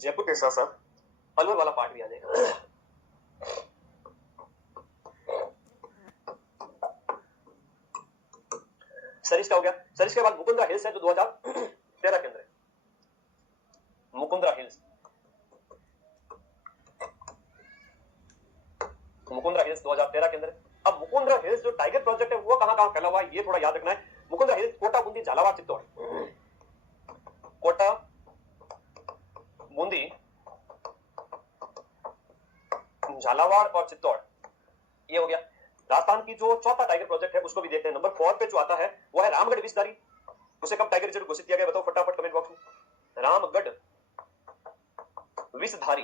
जयपुर के साथ साथ अलवर वाला पार्ट भी आ जाएगा। सरिस्का हो गया। सरिस्का के बाद मुकुंदरा हिल्स है जो 2013 के अंदर है। मुकुंदरा हिल्स, मुकुंदरा हिल्स 2013 के अंदर। अब मुकुंदरा हिल्स जो टाइगर प्रोजेक्ट है वो कहां कहां फैला हुआ है ये थोड़ा याद रखना है। मुकुंदरा हिल्स कोटा, बूंदी, झालावाड़, चित्तौड़। कोटा, बूंदी, झालावाड़ और चित्तौड़, ये हो गया। राजस्थान की जो चौथा टाइगर प्रोजेक्ट है उसको भी देखते हैं। नंबर 4 पे जो आता है वो है रामगढ़ विषधारी। उसे कब टाइगर रिजर्व घोषित किया गया बताओ फटाफट कमेंट बॉक्स में। रामगढ़ विषधारी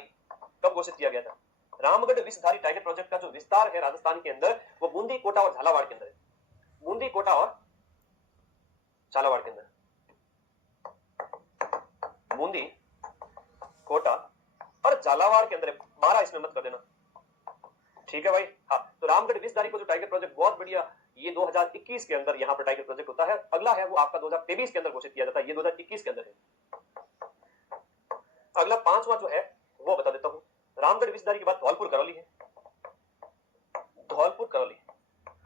कब घोषित किया गया था? रामगढ़ विषधारी टाइगर प्रोजेक्ट का जो विस्तार है राजस्थान के अंदर वो बूंदी, कोटा और झालावाड़ के अंदर है। बूंदी, कोटा और झालावाड़ के अंदर, बूंदी, कोटा और झालावाड़ के अंदर है। 12 इसमें मत कर देना, ठीक है भाई। हाँ, तो रामगढ़ विषधारी को जो टाइगर प्रोजेक्ट बहुत बढ़िया, ये 2021 के अंदर यहाँ पर टाइगर प्रोजेक्ट होता है। अगला है वो आपका 2023 के अंदर घोषित किया जाता है, ये 2021 के अंदर है। अगला 5वां जो है वो बता देता हूं। रामगढ़ विषधारी के बाद धौलपुर करौली है, धौलपुर करौली।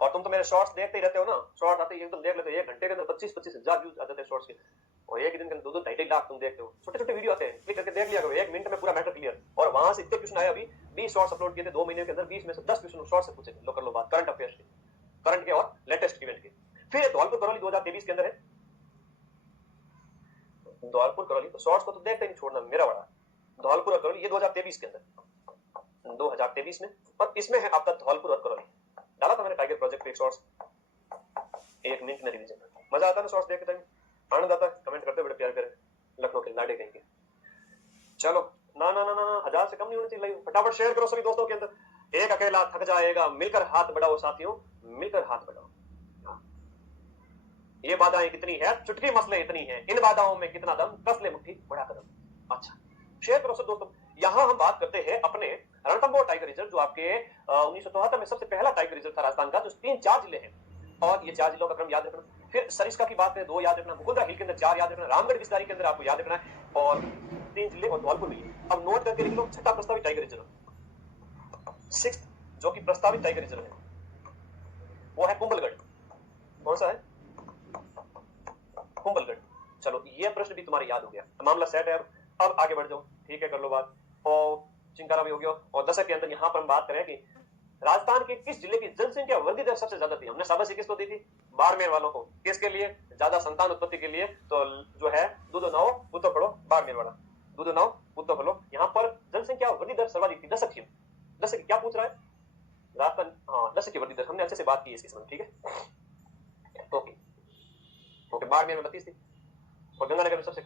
और तुम तो मेरे शॉर्ट्स देखते ही रहते हो ना, शॉर्ट आते ही एकदम देख लेते हो, 1 घंटे के अंदर 25-25 हजार व्यूज आ जाते हैं शॉर्ट्स के, और एक दिन के अंदर 2-2 लाख तुम देखते हो। छोटे छोटे वीडियो आते हैं, क्लिक करके देख लिया करो, 1 मिनट में पूरा मैटर क्लियर। और वहां से इतने क्वेश्चन आए, अभी 20 शॉर्ट्स अपलोड किए थे 2 महीने के अंदर, 20 में से 10 क्वेश्चन शॉर्ट से पूछे। लो कर लो बात करंट अफेयर्स के, करंट के और लेटेस्ट इवेंट के। फिर धौलपुर करौली 2023 के अंदर है, धौलपुर करौली। तो शॉर्ट्स को तो देखते नहीं छोड़ना मेरा बड़ा। धौलपुर और करौली ये 2023 के अंदर, 2023 में। और इसमें है आपका धौलपुर और करौली। डाला था मैंने टाइगर प्रोजेक्ट पे एक शॉर्ट्स, 1 मिनट में रिवीजन। मजा आता है ना शॉर्ट्स देखते टाइम, आनंद आता है, कमेंट करते बड़े प्यार करे, लखनऊ के लाडे कहेंगे। चलो ना ना ना ना 1000 से कम नहीं होनी चाहिए लाइव, फटाफट शेयर करो सभी दोस्तों के अंदर। एक अकेला थक जाएगा, मिलकर हाथ बढ़ाओ साथियों, मिलकर हाथ बढ़ाओ। हाँ। ये बाधाएं कितनी है, चुटकी मसले इतनी है, इन बाधाओं में कितना दम, कस ले मुट्ठी बड़ा कदम। अच्छा शेयर करो सब दोस्तों। यहां हम बात करते हैं अपने रणथंबोर टाइगर रिजर्व, जो आपके 1974 में सबसे पहला टाइगर रिजर्व था राजस्थान का, जो 3-4 जिले हैं, और ये 4 जिलों का क्रम याद रखना। फिर सरिस्का की बात करें 2 याद रखना, मुकुंदरा हिल के अंदर 4 याद रखना, रामगढ़ विस्तारी के अंदर आपको याद रखना है, और 3 जिले और धौलपुर में। अब नोट करके लिख लो, छठा प्रस्तावित टाइगर रिजर्व, 6th जो कि प्रस्तावित टाइगर रिजर्व है वो है कुंभलगढ़। कौन सा है? कुंभलगढ़। चलो ये प्रश्न भी तुम्हारे याद हो गया, मामला सेट है। अब आगे बढ़ जाओ, ठीक है, कर लो बात। और चिंकारा भी हो गया। और दशक के अंदर यहां पर हम बात करें कि राजस्थान के किस जिले की जनसंख्या वृद्धि दर सबसे ज्यादा थी? हमने शाबाशी किसको दी थी? बाड़मेर वालों को। किसके लिए? ज्यादा संतान उत्पत्ति के लिए। तो जो है दूधो नाव पुतो फड़ो, बाड़मेर वाला, दूधो नाव पुतो फड़ो। यहाँ पर जनसंख्या वृद्धि दर सर्वाधिक थी। दशक की, दशक क्या पूछ रहा है? राजस्थान, हाँ दशक की वृद्धि दर हमने अच्छे से बात की है इसके संबंध, ठीक है। ओके ओके, बाड़मेर में 32 थी, और गंगानगर में सबसे